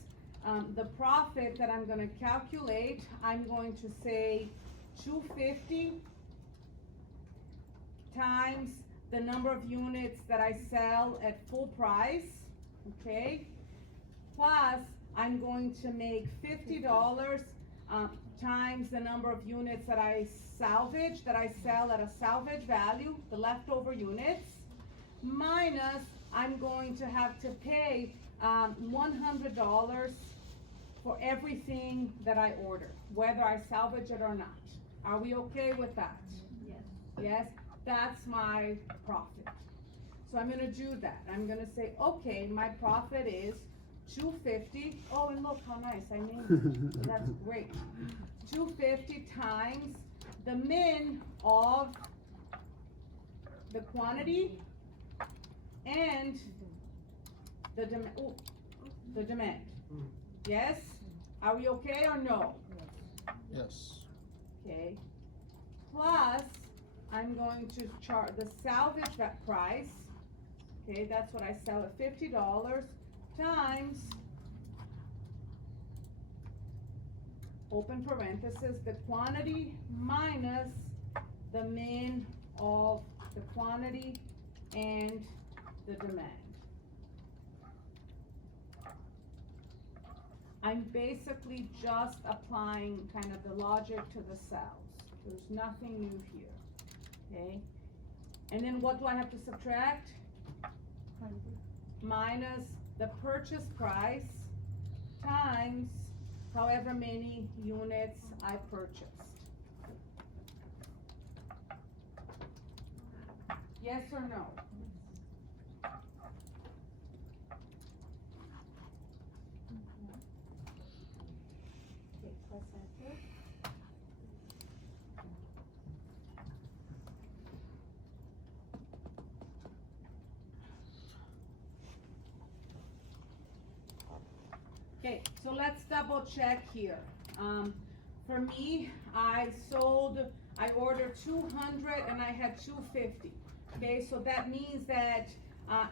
The profit that I'm gonna calculate, I'm going to say 250 times the number of units that I sell at full price, okay? Plus, I'm going to make $50 times the number of units that I salvage, that I sell at a salvage value, the leftover units, minus I'm going to have to pay $100 for everything that I order, whether I salvage it or not. Are we okay with that? Yes. Yes, that's my profit. So I'm gonna do that. I'm gonna say, okay, my profit is 250. Oh, and look how nice I named it. So that's great. 250 times the min of the quantity and the demand. Yes? Are we okay or no? Yes. Okay. Plus, I'm going to charge the salvage that price, okay, that's what I sell at $50 times, open parenthesis, the quantity minus the min of the quantity and the demand. I'm basically just applying kind of the logic to the cells. There's nothing new here, okay? And then what do I have to subtract? Minus the purchase price times however many units I purchased. Yes or no? Okay, press enter. Okay, so let's double check here. For me, I ordered 200 and I had 250. Okay, so that means that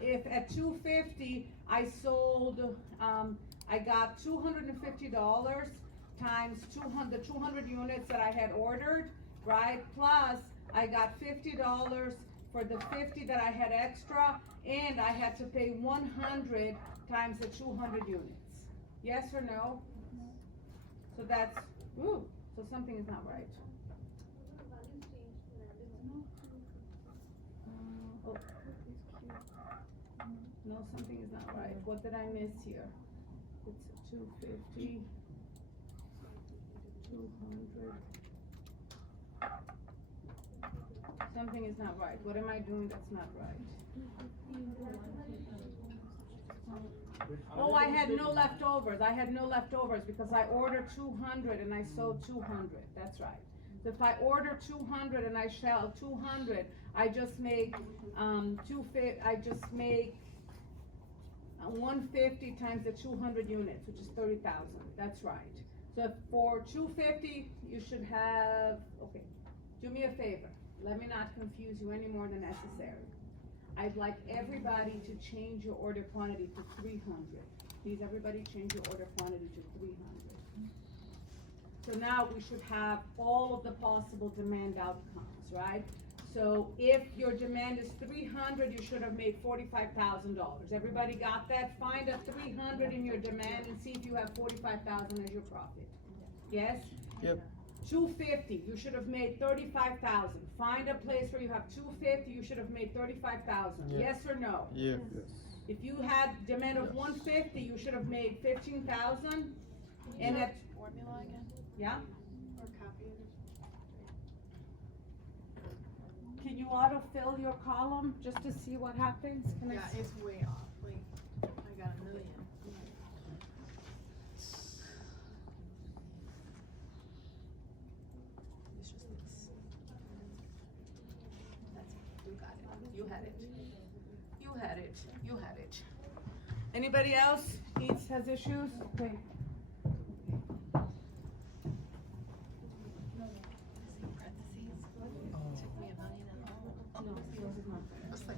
if at 250 I sold, I got $250 times 200 units that I had ordered, right? Plus I got $50 for the 50 that I had extra, and I had to pay 100 times the 200 units. Yes or no? So that's, ooh, so something is not right. Oh, no, something is not right. What did I miss here? It's 250, 200. Something is not right. What am I doing that's not right? Oh, I had no leftovers. I had no leftovers because I ordered 200 and I sold 200. That's right. So if I order 200 and I sell 200, I just make 150 times the 200 units, which is 30,000. That's right. So for 250, you should have, okay, do me a favor. Let me not confuse you any more than necessary. I'd like everybody to change your order quantity to 300. Please, everybody change your order quantity to 300. So now we should have all of the possible demand outcomes, right? So if your demand is 300, you should have made $45,000. Everybody got that? Find a 300 in your demand and see if you have 45,000 as your profit. Yes? Yep. 250, you should have made 35,000. Find a place where you have 250, you should have made 35,000. Yeah. Yes or no? Yeah. If you had demand of 150, you should have made 15,000. And at, Formula again, yeah? or copy it? Can you autofill your column just to see what happens? Can I Yeah, see? it's way off, like, I got a million. It's just this. That's it, you got it, you had it. You had it, you had it. Anybody else has issues? Okay. Parentheses, took me a million and all. No, yours is not there. It's like,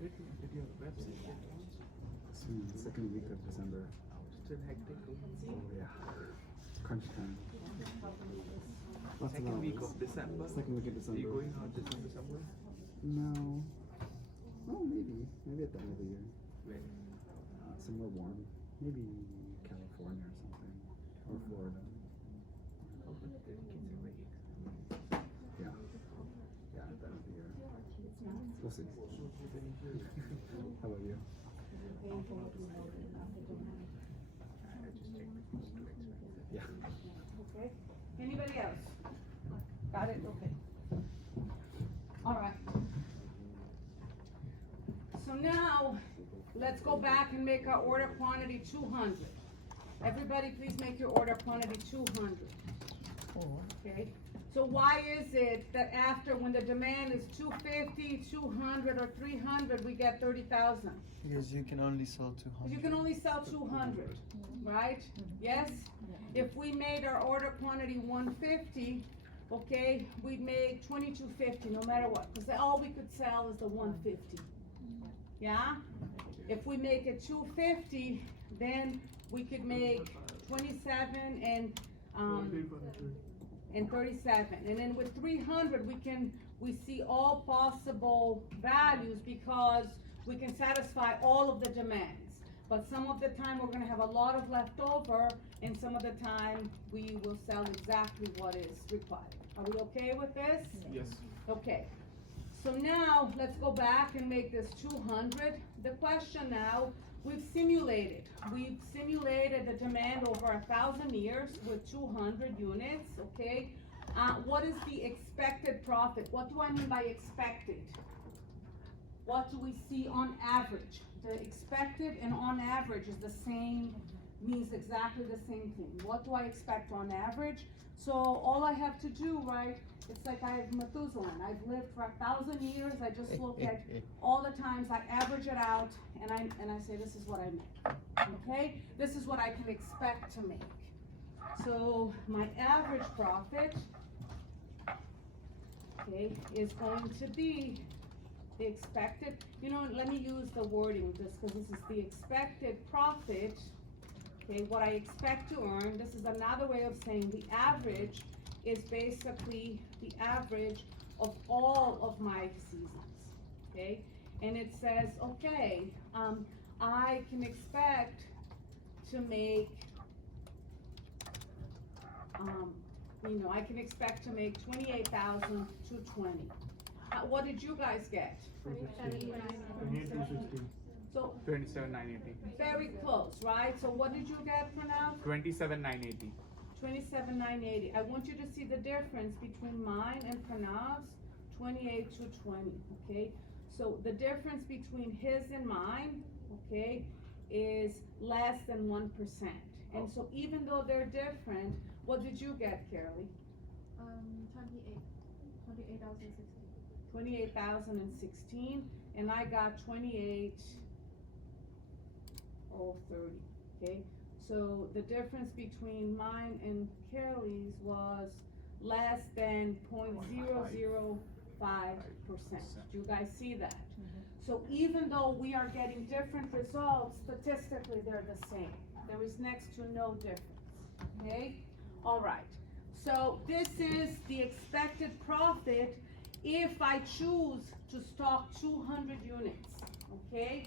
Did you have a website yet? Soon, second week of December. Still hectic. Oh yeah. Crunch time. Lots of Second week hours. of December. Second week of Are December. you going out December somewhere? No. Oh, maybe. Maybe at the end of the year. Where? Somewhere warm. Maybe California or something. Or Florida. Oh, but the kids are very expensive. Yeah. Yeah, at the end of the year. We'll see. How about you? I just checked. It's too expensive. Yeah. Okay. Anybody else? Got it? Okay. All right. So now, let's go back and make our order quantity 200. Everybody please make your order quantity 200. Okay? So why is it that after, when the demand is 250, 200, or 300, we get 30,000? Because you can only sell 200. You can only sell 200, right? Yes? If we made our order quantity 150, okay, we'd make 2250 no matter what, because all we could sell is the 150. Yeah? If we make it 250, then we could make 27 and 37. And then with 300, we see all possible values because we can satisfy all of the demands. But some of the time we're gonna have a lot of leftover, and some of the time we will sell exactly what is required. Are we okay with this? Yes. Okay. So now, let's go back and make this 200. The question now, we've simulated the demand over 1,000 years with 200 units, okay? What is the expected profit? What do I mean by expected? What do we see on average? The expected and on average is the same, means exactly the same thing. What do I expect on average? So all I have to do, right, it's like I have Methuselah. I've lived for 1,000 years. I just look at all the times, I average it out, and I say this is what I make, okay? This is what I can expect to make. So my average profit, okay, is going to be the expected, let me use the wording just because this is the expected profit, okay, what I expect to earn. This is another way of saying the average is basically the average of all of my seasons, okay? And it says, okay, I can expect to make, I can expect to make 28,000 to 20. What did you guys get? 27,980. So 27,980. very close, right? So what did you get for now? 27,980. 27,980. I want you to see the difference between mine and Pranav's 28 to 20, okay? So the difference between his and mine, okay, is less than 1%. And so even though they're different, what did you get, Carolee? 28,016, and I got 28,030, okay? So the difference between mine and Carolee's was less than 0.005%. Do you guys see that? So even though we are getting different results, statistically they're the same. There is next to no difference, okay? All right, so this is the expected profit if I choose to stock 200 units, okay?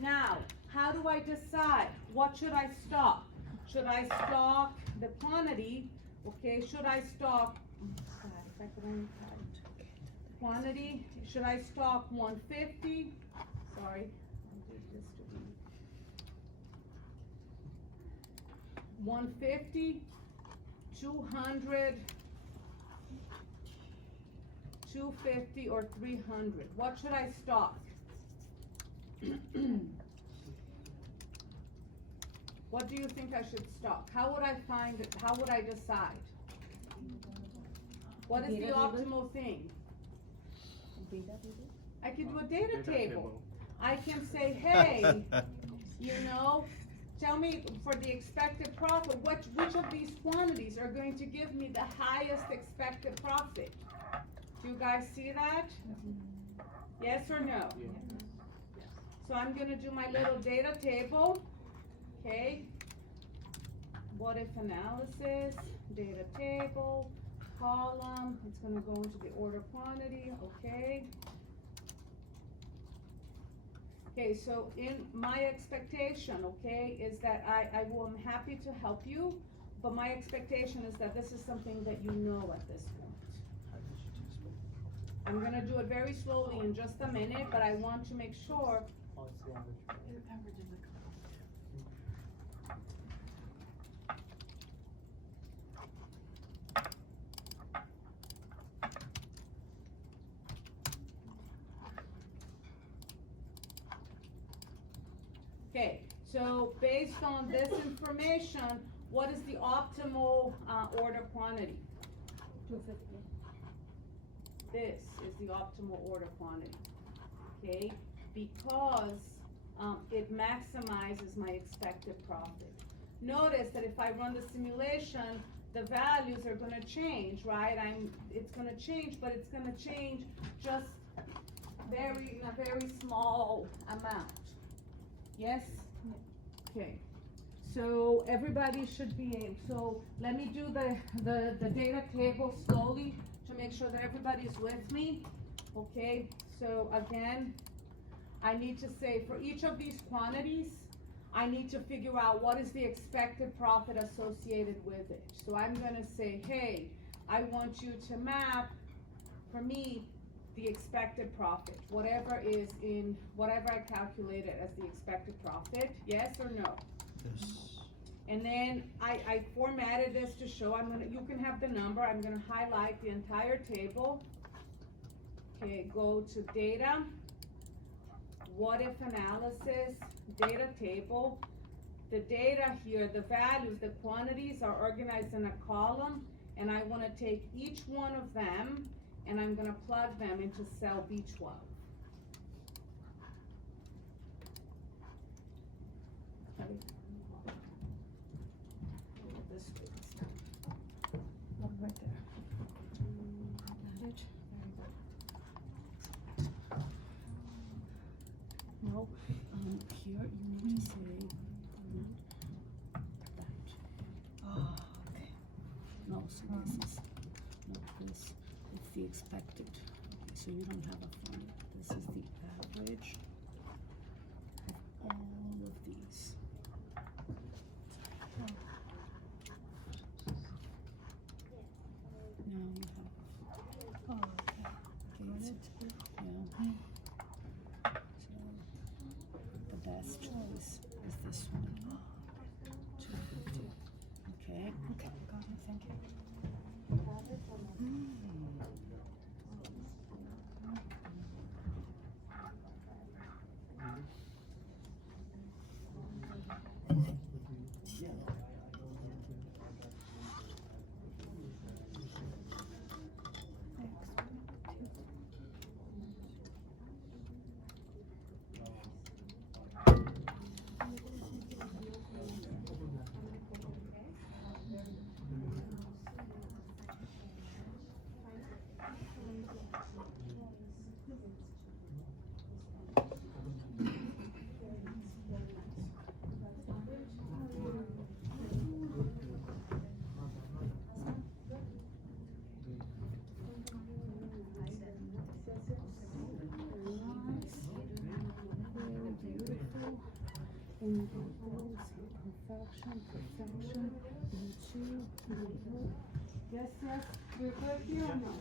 Now, how do I decide? What should I stock? Should I stock the quantity? Okay, should I stock, quantity, should I stock 150? Sorry, I did this to be 150, 200, 250, or 300? What should I stock? What do you think I should stock? How would I find it? How would I decide? What is the optimal thing? I can do a data table. I can say, hey, tell me for the expected profit, which of these quantities are going to give me the highest expected profit? Do you guys see that? Yes or no? Yeah. So I'm gonna do my little data table, okay? What if analysis, data table, column, it's gonna go into the order quantity, okay? Okay, so in my expectation, okay, is that I'm happy to help you, but my expectation is that this is something that you know at this point. I'm gonna do it very slowly in just a minute, but I want to make sure. Okay, so based on this information, what is the optimal order quantity? 250. this is the optimal order quantity, okay? Because, it maximizes my expected profit. Notice that if I run the simulation, the values are gonna change, right? It's gonna change, but it's gonna change just in a very small amount. Yes? Okay, so everybody should be in, so let me do the data table slowly to make sure that everybody's with me, okay? So again, I need to say for each of these quantities, I need to figure out what is the expected profit associated with it. So I'm gonna say, hey, I want you to map, for me, the expected profit, whatever I calculated as the expected profit, yes or no? Yes. And then I formatted this to show, you can have the number, I'm gonna highlight the entire table. Okay, go to data, what if analysis, data table. The data here, the values, the quantities are organized in a column, and I wanna take each one of them and I'm gonna plug them into cell B12. Okay. This way this time. Look right there. Got it? Very good. No, here you need to say that. Oh, okay. No, so this is not this. It's the expected. Okay, so you don't have a fund. This is the average of all of these. Now you have. Oh, okay. Okay, so, yeah. So the best choice is this one. 250. Okay. Okay. Got it. Thank you. Perfection, yes, yes, we're good here or no?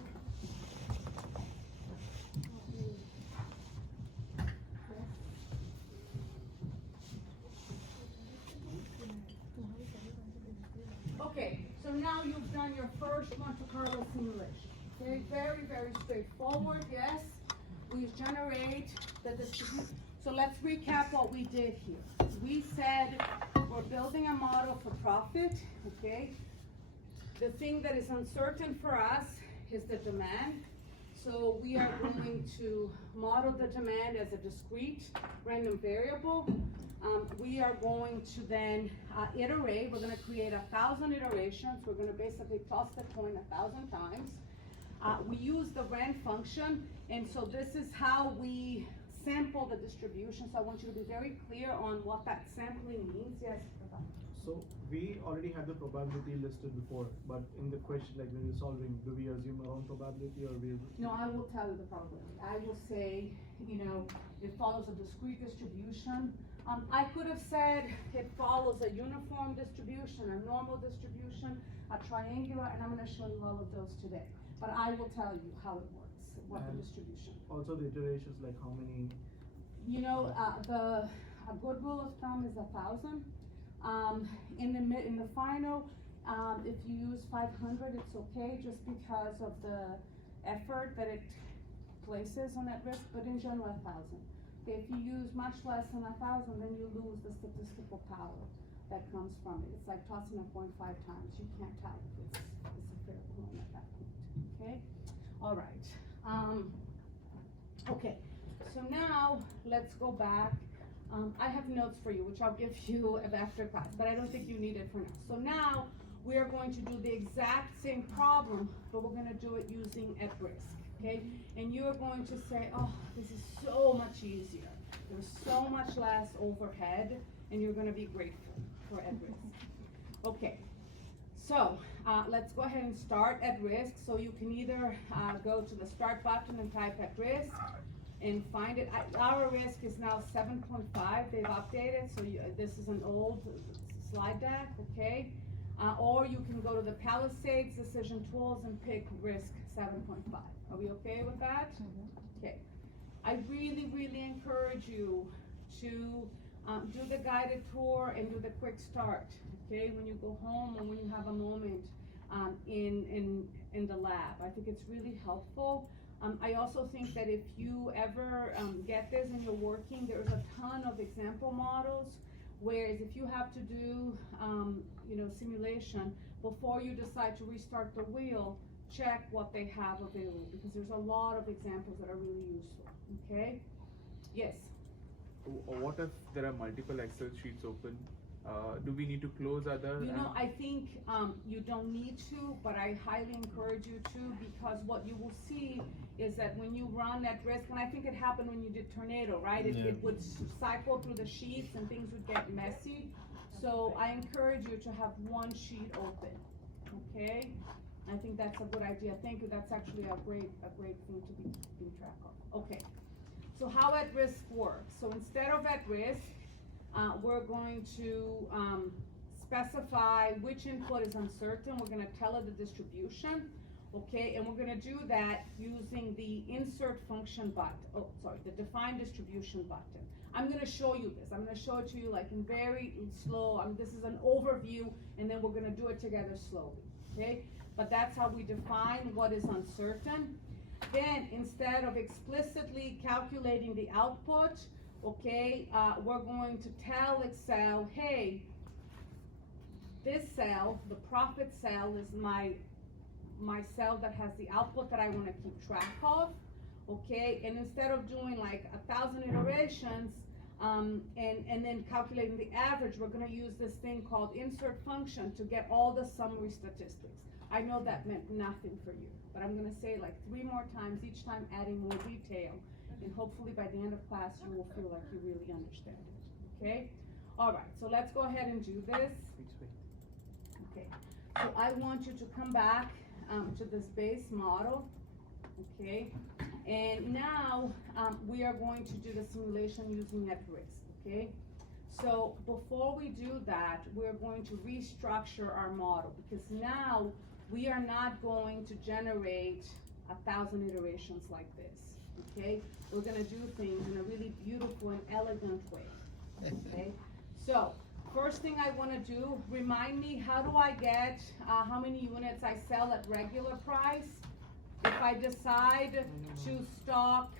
Okay, so now you've done your first Monte Carlo simulation. Okay, very, very straightforward, yes? We generate the distribution. So let's recap what we did here. We said we're building a model for profit, okay? The thing that is uncertain for us is the demand. So we are going to model the demand as a discrete random variable. We are going to then iterate. We're gonna create 1,000 iterations. We're gonna basically toss the coin 1,000 times. We use the rand function, and so this is how we sample the distribution. So I want you to be very clear on what that sampling means. Yes? So we already had the probability listed before, but in the question, like when you're solving, do we assume our own probability or we? No, I will tell you the probability. I will say, it follows a discrete distribution. I could have said it follows a uniform distribution, a normal distribution, a triangular, and I'm gonna show you all of those today. But I will tell you how it works, what the distribution. Also the iterations, like how many? A good rule of thumb is 1,000. In the final, if you use 500, it's okay, just because of the effort that it places on that risk, but in general, 1,000. Okay, if you use much less than 1,000, then you lose the statistical power that comes from it. It's like tossing a coin 5 times. You can't tell if it's a fair coin at that point, okay? All right. Okay, so now let's go back. I have notes for you, which I'll give you after class, but I don't think you need it for now. So now we are going to do the exact same problem, but we're gonna do it using at risk, okay? And you are going to say, oh, this is so much easier. There's so much less overhead, and you're gonna be grateful for at risk. Okay, so let's go ahead and start at risk. So you can either go to the start button and type at risk and find it. Our risk is now 7.5. They've updated, so this is an old slide deck, okay? Or you can go to the Palisades Decision Tools and pick risk 7.5. Are we okay with that? Okay. I really, really encourage you to do the guided tour and do the quick start, okay? When you go home or when you have a moment in the lab. I think it's really helpful. I also think that if you ever get this and you're working, there's a ton of example models, whereas if you have to do simulation, before you decide to restart the wheel, check what they have available, because there's a lot of examples that are really useful, okay? Yes? What if there are multiple Excel sheets open? Do we need to close other? I think you don't need to, but I highly encourage you to, because what you will see is that when you run at risk, and I think it happened when you did Tornado, right? It would cycle through the sheets and things would get messy. So I encourage you to have one sheet open, okay? I think that's a good idea. Thank you. That's actually a great thing to be keeping track of. Okay. So how at risk works? So instead of at risk, we're going to specify which input is uncertain. We're going to tell it the distribution, okay? And we're going to do that using the insert function button. The define distribution button. I'm going to show you this. I'm going to show it to you like in very slow. This is an overview, and then we're going to do it together slowly, okay? But that's how we define what is uncertain. Then instead of explicitly calculating the output, okay, we're going to tell Excel, hey, this cell, the profit cell, is my cell that has the output that I want to keep track of, okay? And instead of doing like 1,000 iterations and then calculating the average, we're going to use this thing called insert function to get all the summary statistics. I know that meant nothing for you, but I'm going to say like 3 more times, each time adding more detail. And hopefully by the end of class, you will feel like you really understand it, okay? All right, so let's go ahead and do this. Okay, so I want you to come back to this base model, okay? And now we are going to do the simulation using at risk, okay? So before we do that, we're going to restructure our model, because now we are not going to generate 1,000 iterations like this, okay? We're gonna do things in a really beautiful and elegant way, okay? So, first thing I wanna do, remind me, how do I get how many units I sell at regular price? If I decide to stock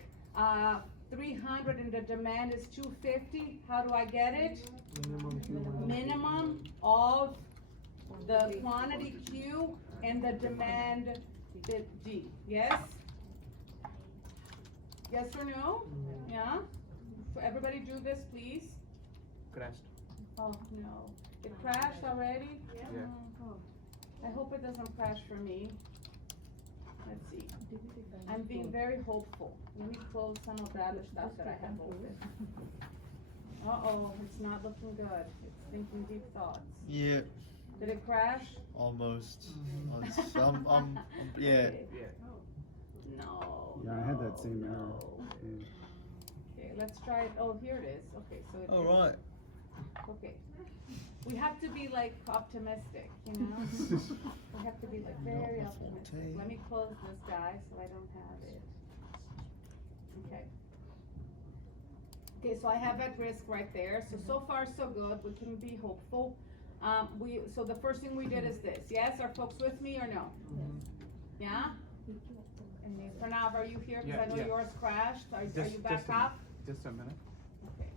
300 and the demand is 250, how do I get it? Minimum of the quantity Q and the demand D, yes? Yes or no? Yeah? So everybody do this, please. Crashed. Oh, no. It crashed already? Yeah. Yeah. I hope it doesn't crash for me. Let's see. I'm being very hopeful. Let me close some of the other stuff that I have open. Uh-oh, it's not looking good. It's thinking deep thoughts. Yeah, Did it crash? almost. Yeah. Okay. Yeah. No. Yeah, I had that same error. no. Yeah. Okay, let's try it. Oh, here it is. Okay, so it. All right. Okay. We have to be like optimistic, you know? We have to be like very Not optimistic. forte. Let me close this guy so I don't have it. Okay. Okay, so I have at risk right there. So far so good. We can be hopeful. So the first thing we did is this. Yes, are folks with me or no? Yeah? Pranav, are you here? Cause Yeah, I know yeah. yours crashed. Are you Just back a minute. up? Just a minute. Okay.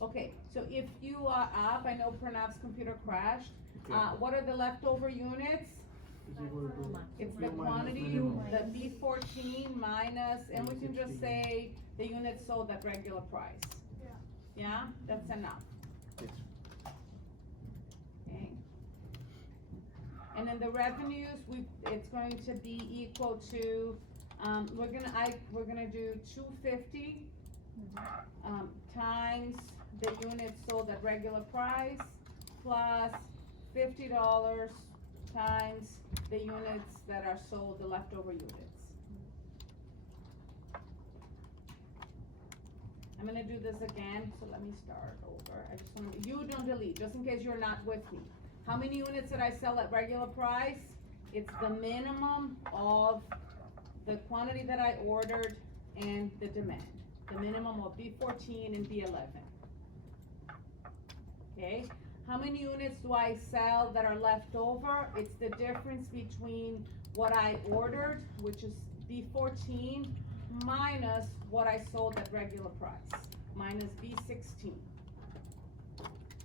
Okay, so if you are up, I know Pranav's computer crashed. Okay. What are the leftover units? is equal to. It's Q the minus quantity, minimum. the B 14 minus, and we can just say the units sold at regular price. Yeah, that's enough, Yes. okay? And then the revenues, it's going to be equal to, we're gonna do 250, times the units sold at regular price, plus $50 times the units that are sold, the leftover units. I'm gonna do this again, so let me start over. I just wanna, you don't delete, just in case you're not with me. How many units did I sell at regular price? It's the minimum of the quantity that I ordered and the demand. The minimum of B14 and B11. Okay, how many units do I sell that are left over? It's the difference between what I ordered, which is B14, minus what I sold at regular price, minus B16.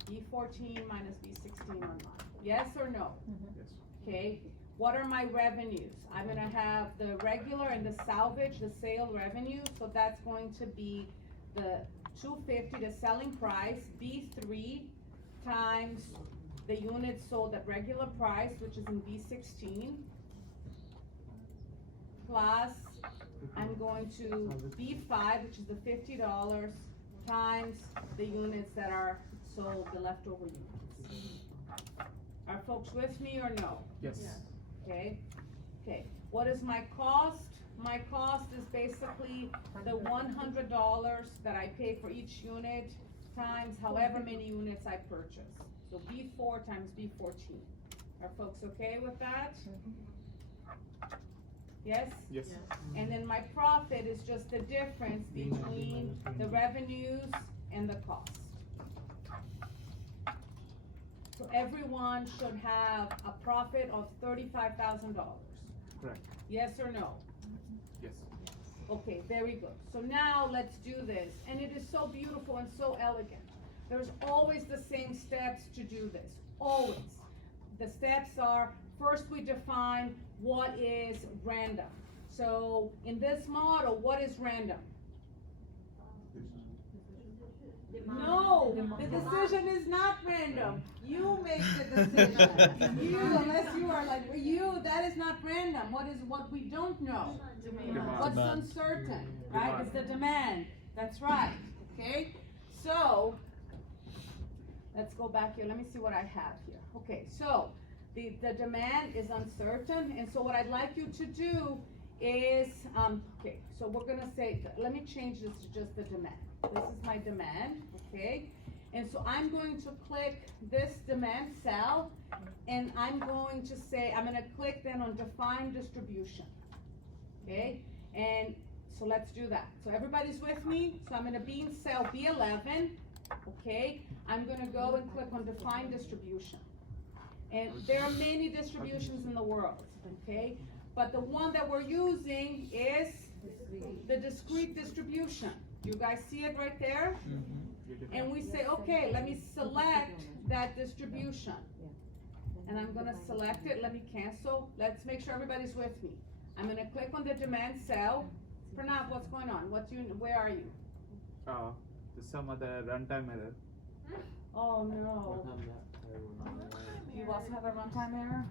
B14 minus B16 or not, yes or no? Yes. Okay, what are my revenues? I'm gonna have the regular and the salvage, the sale revenue, so that's going to be the 250, the selling price, B3 times the units sold at regular price, which is in B16, plus I'm going to B5, which is the $50, times the units that are sold, the leftover units. Are folks with me or no? Yes. Okay, okay, what is my cost? My cost is basically the $100 that I pay for each unit times however many units I purchase. So B4 times B14. Are folks okay with that? Yes? Yes. And then my profit is just the difference between the revenues and the cost. So everyone should have a profit of $35,000. Correct. Yes or no? Yes. Okay, very good. So now let's do this. And it is so beautiful and so elegant. There's always the same steps to do this, always. The steps are, first we define what is random. So in this model, what is random? No, the decision is not random. You make the decision. You, unless you are like, you, that is not random. What is what we don't know? Demand. What's Demand. uncertain, right? Demand. It's the demand. That's right, okay? So, let's go back here. Let me see what I have here. Okay, so the demand is uncertain, and so what I'd like you to do is, okay, so we're gonna say, let me change this to just the demand. This is my demand, okay? And so I'm going to click this demand cell, and I'm going to say, I'm gonna click then on define distribution, okay? And so let's do that. So everybody's with me? So I'm gonna be in cell B11, okay? I'm gonna go and click on define distribution. And there are many distributions in the world, okay? But the one that we're using is the discrete distribution. You guys see it right there? And we say, okay, let me select that distribution. And I'm gonna select it, let me cancel. Let's make sure everybody's with me. I'm gonna click on the demand cell. Pranav, what's going on? Where are you? There's some other runtime error. Oh, no. You also have a runtime error?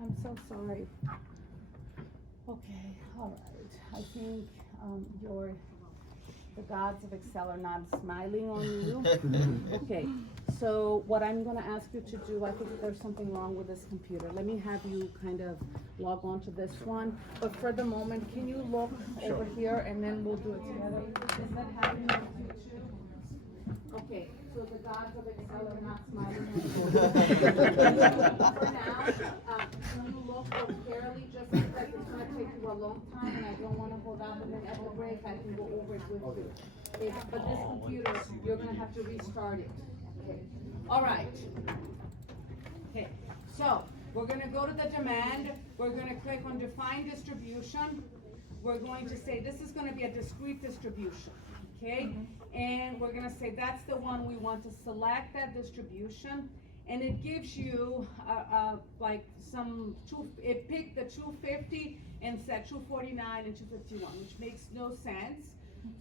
I'm so sorry. Okay, all right. I think, the gods of Excel are not smiling on you. Okay, so what I'm gonna ask you to do, I think there's something wrong with this computer. Let me have you kind of log on to this one. But for the moment, can you look over here and then we'll do it together? Is that happening with you too? Okay, so the gods of Excel are not smiling on you. For now, can you look carefully, just because it's gonna take you a long time and I don't wanna hold out, and then at the break, I can go over it with you. Okay, but this computer, you're gonna have to restart it. Okay, all right. Okay, so we're gonna go to the demand, we're gonna click on define distribution. We're going to say this is gonna be a discrete distribution, okay? And we're gonna say that's the one we want to select that distribution. and it gives you, like it picked the 250 and said 249 and 251, which makes no sense.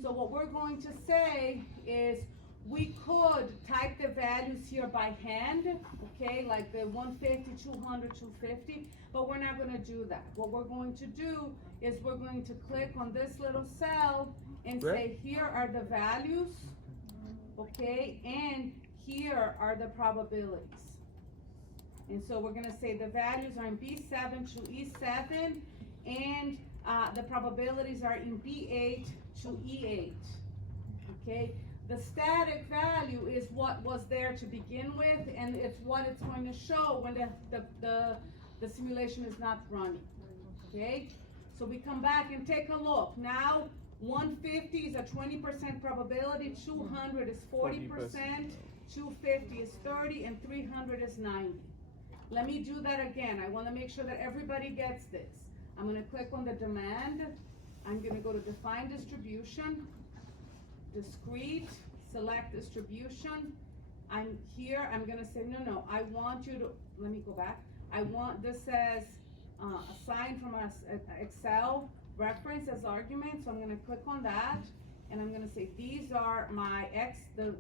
So what we're going to say is, we could type the values here by hand, okay, like the 150, 200, 250, but we're not gonna do that. What we're going to do is we're going to click on this little cell and say, here are the values, okay, and here are the probabilities. And so we're gonna say the values are in B7 to E7, and the probabilities are in B8 to E8, okay? The static value is what was there to begin with, and it's what it's going to show when the simulation is not running, okay? So we come back and take a look. Now, 150 is a 20% probability, 200 is 40%, 250 is 30, and 300 is 90. Let me do that again. I wanna make sure that everybody gets this. I'm gonna click on the demand. I'm gonna go to define distribution, discrete, select distribution. I'm here, I'm gonna say, no, I want you to, let me go back. This says, assign from us Excel reference as argument, so I'm gonna click on that, and I'm gonna say, these are my the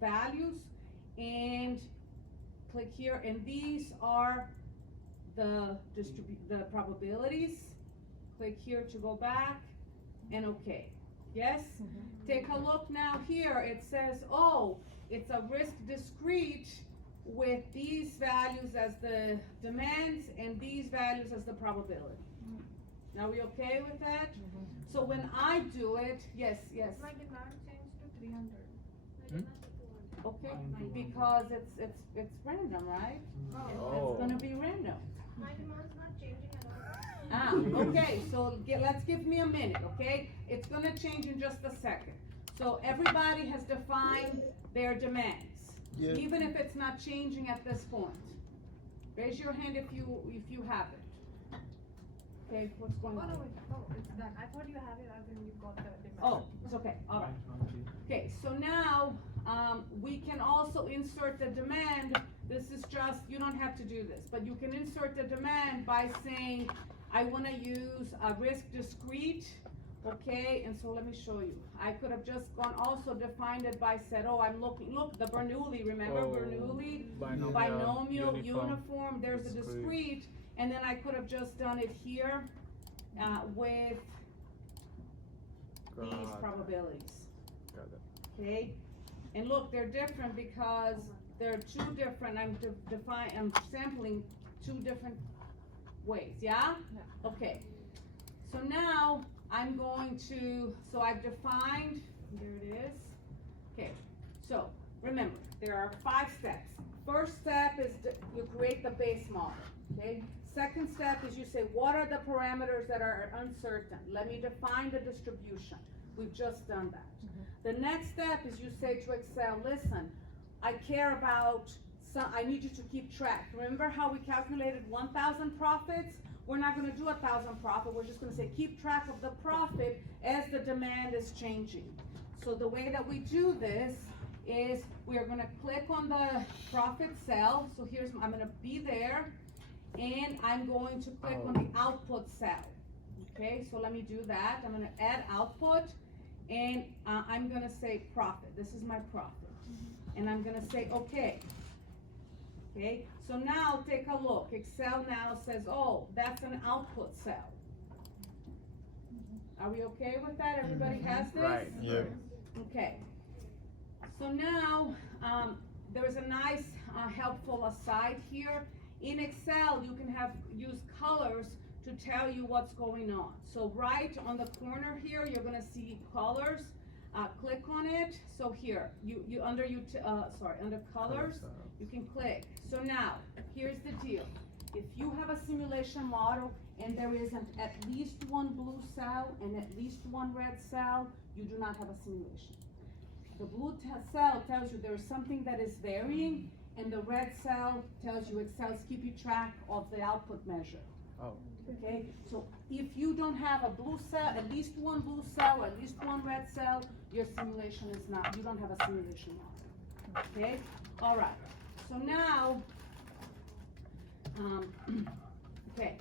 values, and click here, and these are the probabilities. Click here to go back, and okay. Yes? Take a look now here, it says, oh, it's a risk discrete with these values as the demands and these values as the probability. Are we okay with that? So when I do it, yes. My demand changed to 300. My Hmm? demand to 200. Okay, because it's random, right? Oh. It's gonna be random. My demand's not changing at all. Okay, so let's give me a minute, okay? It's gonna change in just a second. So everybody has defined their demands, Yeah. even if it's not changing at this point. Raise your hand if you have it. Okay, what's going on? It's done. I thought you have it as in you got the demand. Oh, it's okay, all right. Okay, so now, we can also insert the demand. This is just, you don't have to do this, but you can insert the demand by saying, I wanna use a risk discrete, okay, and so let me show you. I could have just also defined it by said, oh, I'm looking, look, the Bernoulli, remember Oh, Bernoulli? binomial, Uniform, there's a discrete. discrete, and then I could have just done it here, with these Got probabilities. it. Okay, and look, they're different because they're two different, I'm sampling two different ways, yeah? Okay, so now I'm going to, so I've defined, there it is. Okay, so remember, there are 5 steps. First step is you create the base model, okay? Second step is you say, what are the parameters that are uncertain? Let me define the distribution. We've just done that. The next step is you say to Excel, listen, I care about, I need you to keep track. Remember how we calculated 1,000 profits? We're not gonna do 1,000 profit, we're just gonna say keep track of the profit as the demand is changing. So the way that we do this is we are gonna click on the profit cell. So I'm gonna be there, and I'm going to click on the output cell. Okay, so let me do that. I'm gonna add output, and I'm gonna say profit. This is my profit. And I'm gonna say okay. Okay, so now take a look. Excel now says, oh, that's an output cell. Are we okay with that? Everybody has this? Right. Yeah. Okay. So now, there is a nice, helpful aside here. In Excel, you can use colors to tell you what's going on. So right on the corner here, you're gonna see colors. Click on it. So here, under colors, you can click. So now, here's the deal. If you have a simulation model and there is at least one blue cell and at least one red cell, you do not have a simulation. The blue cell tells you there is something that is varying, and the red cell tells you Excel's keeping track of the output measure. Oh. Okay, so if you don't have a blue cell, at least one blue cell, at least one red cell, your simulation is not, you don't have a simulation model. Okay, all right. so now, okay,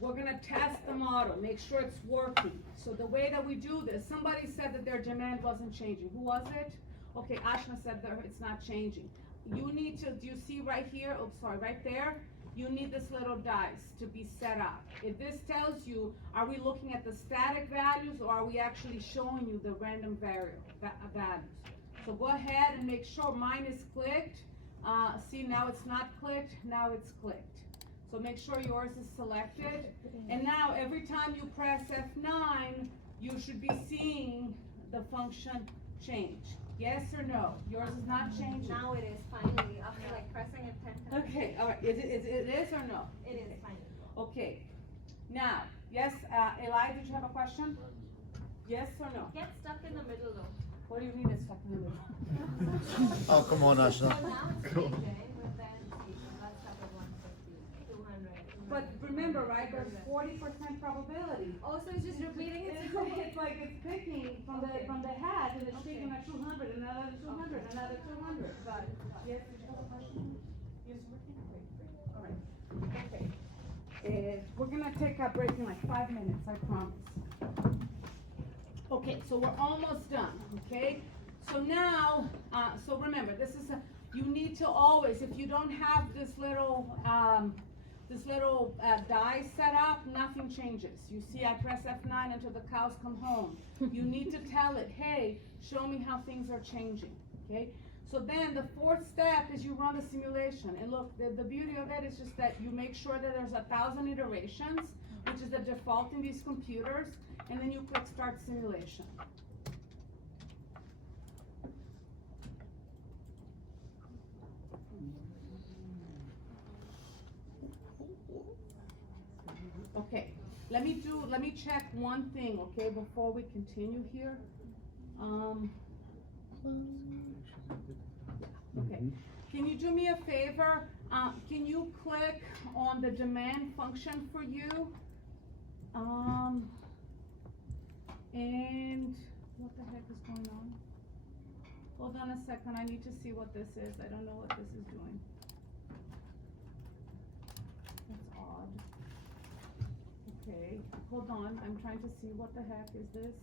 we're gonna test the model, make sure it's working. So the way that we do this, somebody said that their demand wasn't changing. Who was it? Okay, Ashna said that it's not changing. You need to, do you see right here, oh, sorry, right there? You need this little dice to be set up. If this tells you, are we looking at the static values or are we actually showing you the random values? So go ahead and make sure mine is clicked. See, now it's not clicked, now it's clicked. So make sure yours is selected. And now every time you press F9, you should be seeing the function change. Yes or no? Yours is not changing. Now it is finally, after like pressing it 10 times. Okay, all right, it is or no? It is finally. Okay, now, yes, Eli, did you have a question? Yes or no? Get stuck in the middle though. What do you mean it's stuck in the middle? Oh, come on, Ashna. So now it's changing, but then see, so that's stuck at 150, 200. But remember, right, there's 40% probability. Also, it's just repeating It's, itself. it's like it's picking from the hat and it's picking at 200, another 200, another 200. Got it. Yes, did you have a question? Yes, working? Great. All right, okay. We're gonna take a break in like 5 minutes, I promise. Okay, so we're almost done, okay? So now, so remember, this is you need to always, if you don't have this little die set up, nothing changes. You see, I press F9 until the cows come home. You need to tell it, hey, show me how things are changing, okay? So then the fourth step is you run the simulation. And look, the beauty of it is just that you make sure that there's 1,000 iterations, which is the default in these computers, and then you click start simulation. Okay, let me check one thing, okay, before we continue here. Okay, can you do me a favor? Can you click on the demand function for you? And what the heck is going on? Hold on a second, I need to see what this is. I don't know what this is doing. That's odd. Okay, hold on, I'm trying to see what the heck is this.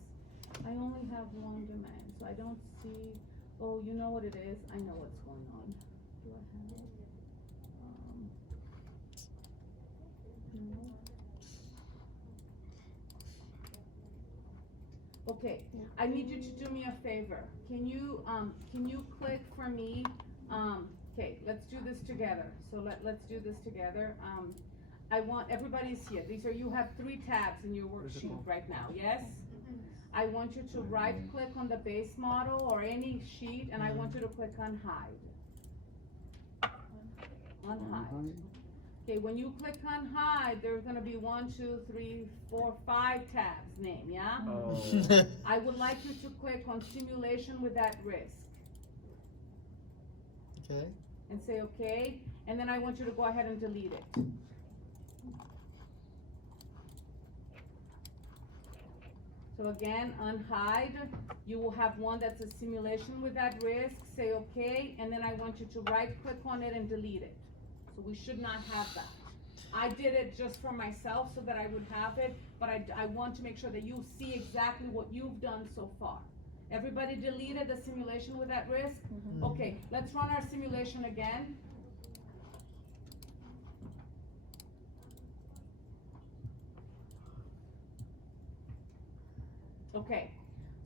I only have one demand, so I don't see, oh, you know what it is? I know what's going on. Do I have it? No. Okay, I need you to do me a favor. Can you click for me? Okay, let's do this together. So let's do this together. I want, everybody's here. You have 3 tabs in your worksheet right now, yes? I want you to right click on the base model or any sheet and I want you to click on hide. On hide. Okay, when you click on hide, there's gonna be 1, 2, 3, 4, 5 tabs name, yeah? Oh. I would like you to click on simulation with that risk Okay. and say okay, and then I want you to go ahead and delete it. So again, unhide, you will have one that's a simulation with that risk, say okay, and then I want you to right click on it and delete it. So we should not have that. I did it just for myself so that I would have it, but I want to make sure that you see exactly what you've done so far. Everybody deleted the simulation with that risk? Mm-hmm. Okay, let's run our simulation again. Okay,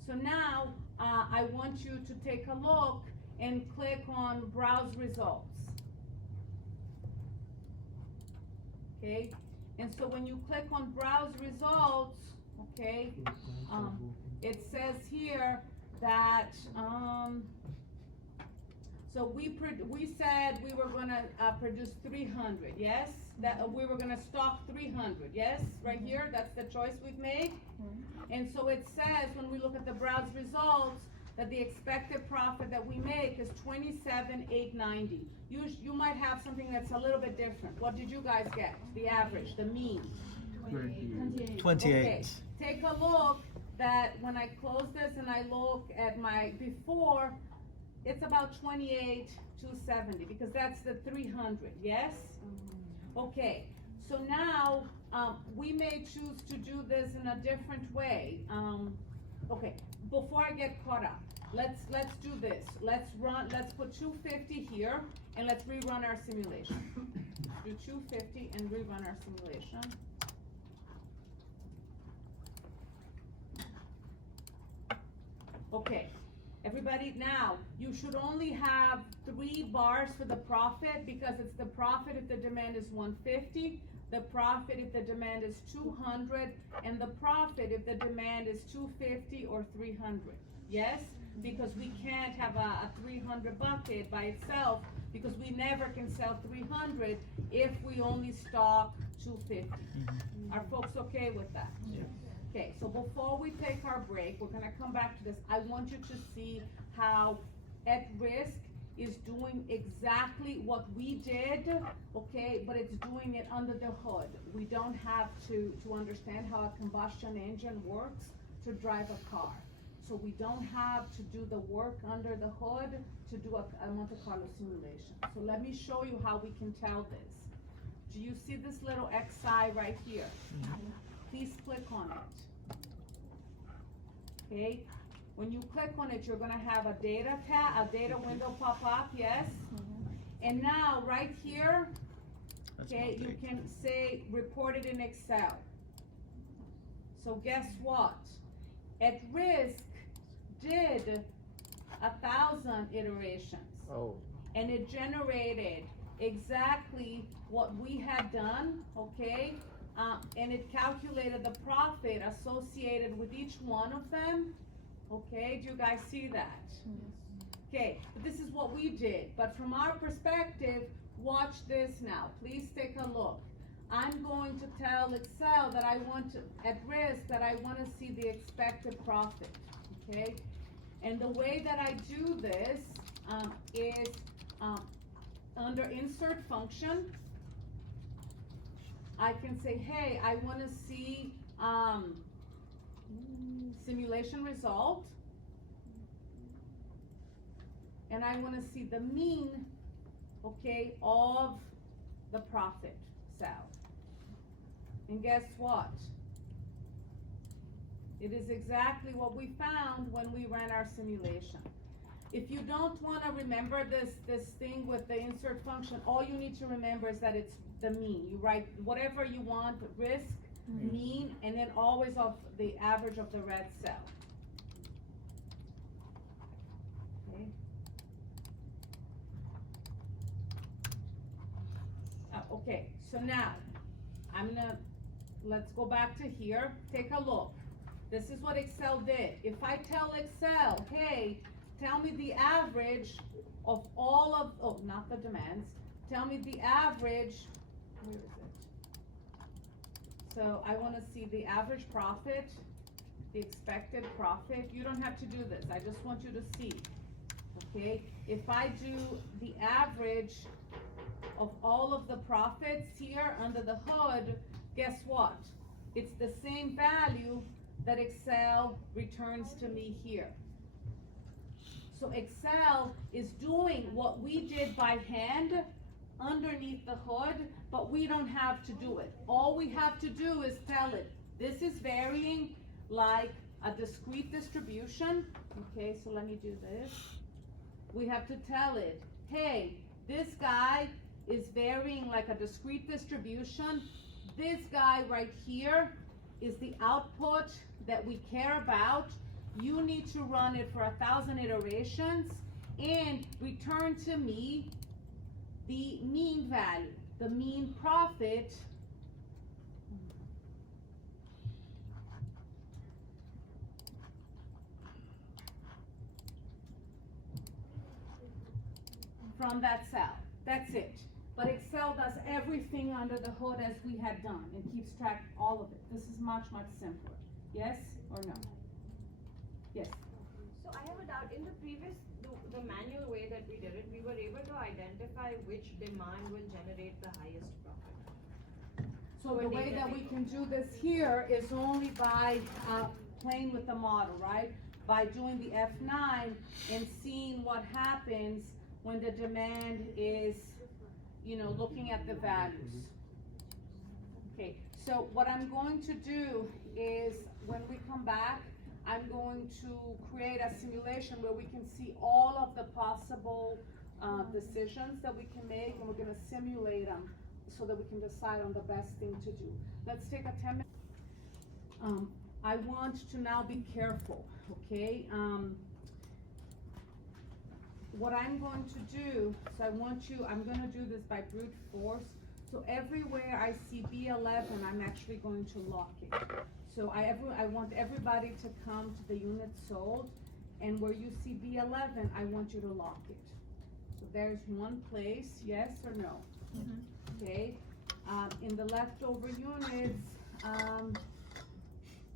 so now I want you to take a look and click on browse results. Okay, and so when you click on browse results, okay, it says here that, so we said we were gonna produce 300, yes? That we were gonna stock 300, yes? Right here, that's the choice we've made. And so it says, when we look at the browse results, that the expected profit that we make is 27,890. You might have something that's a little bit different. What did you guys get? The average, the mean? 28. 28. Okay, take a look that when I close this and I look at my before, it's about 28,270 because that's the 300, yes? Okay, so now, we may choose to do this in a different way. Okay, before I get caught up, let's do this. Let's put 250 here, and let's rerun our simulation. Do 250 and rerun our simulation. Okay, everybody, now, you should only have 3 bars for the profit because it's the profit if the demand is 150, the profit if the demand is 200, and the profit if the demand is 250 or 300. Yes? Because we can't have a 300 bucket by itself because we never can sell 300 if we only stock 250. Are folks okay with that? Yeah. Okay, so before we take our break, we're gonna come back to this. I want you to see how At Risk is doing exactly what we did, okay, but it's doing it under the hood. We don't have to understand how a combustion engine works to drive a car. So we don't have to do the work under the hood to do a Monte Carlo simulation. So let me show you how we can tell this. Do you see this little XI right here? Please click on it. Okay, when you click on it, you're gonna have a data window pop up, yes? And now, right here, That's okay, not you big. can say report it in Excel. So guess what? At Risk did 1,000 iterations. Oh. And it generated exactly what we had done, okay? And it calculated the profit associated with each one of them, okay? Do you guys see that? Okay, but this is what we did, but from our perspective, watch this now. Please take a look. I'm going to tell Excel that I want to, at Risk, that I want to see the expected profit, okay? And the way that I do this is under insert function, I can say, hey, I want to see simulation result, and I want to see the mean, okay, of the profit cell. And guess what? It is exactly what we found when we ran our simulation. If you don't want to remember this thing with the insert function, all you need to remember is that it's the mean. You write whatever you want, risk, mean, and then always of the average of the red cell. Okay. Okay, so now, let's go back to here, take a look. This is what Excel did. If I tell Excel, hey, tell me the average of all of, oh, not the demands, tell me the average, where is it? So I wanna see the average profit, the expected profit. You don't have to do this, I just want you to see, okay? If I do the average of all of the profits here under the hood, guess what? It's the same value that Excel returns to me here. So Excel is doing what we did by hand underneath the hood, but we don't have to do it. All we have to do is tell it, this is varying like a discrete distribution. Okay, so let me do this. We have to tell it, hey, this guy is varying like a discrete distribution. This guy right here is the output that we care about. You need to run it for 1,000 iterations and return to me the mean value, the mean profit from that cell. That's it. But Excel does everything under the hood as we had done and keeps track of all of it. This is much, much simpler. Yes or no? Yes. So I have a doubt, in the previous, the manual way that we did it, we were able to identify which demand will generate the highest profit. So the way that we can do this here is only by playing with the model, right? by doing the F9 and seeing what happens when the demand is, looking at the values. Okay, so what I'm going to do is, when we come back, I'm going to create a simulation where we can see all of the possible decisions that we can make, and we're gonna simulate them so that we can decide on the best thing to do. Let's take a 10-minute. I want to now be careful, okay? What I'm going to do, so I'm gonna do this by brute force. So everywhere I see B11, I'm actually going to lock it. So I want everybody to come to the unit sold, and where you see B11, I want you to lock it. So there's one place, yes or no? Okay, in the leftover units,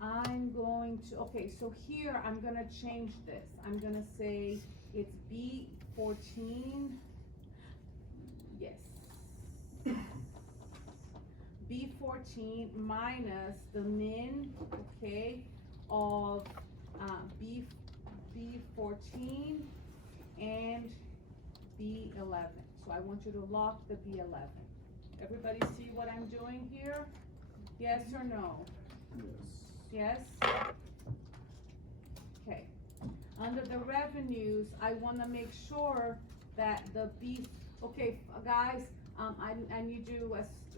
I'm going to, okay, so here I'm gonna change this. I'm gonna say it's B14, yes. B14 minus the min, okay, of B14 and B11. So I want you to lock the B11. Everybody see what I'm doing here? Yes or no? Yes? Okay. Under the revenues, I want to make sure that the okay, guys, I need you,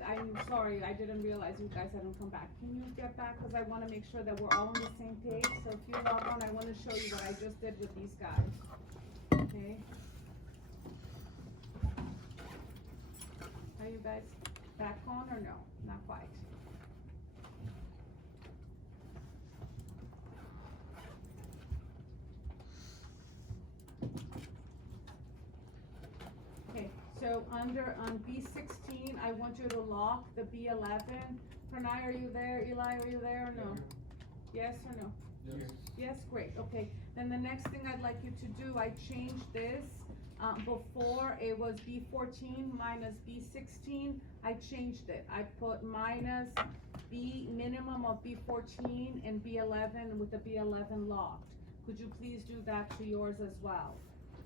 I'm sorry, I didn't realize you guys hadn't come back. Can you get back? Because I want to make sure that we're all on the same page. So if you log on, I want to show you what I just did with these guys. Okay? Are you guys back on or no? Not quite. Okay, so on B16, I want you to lock the B11. Pranay, are you there? Eli, are you there or no? Yes or no? Yes. Yes, great, okay. Then the next thing I'd like you to do, I changed this. Before it was B14 minus B16, I changed it. I put minus B minimum of B14 and B11 with the B11 locked. Could you please do that to yours as well?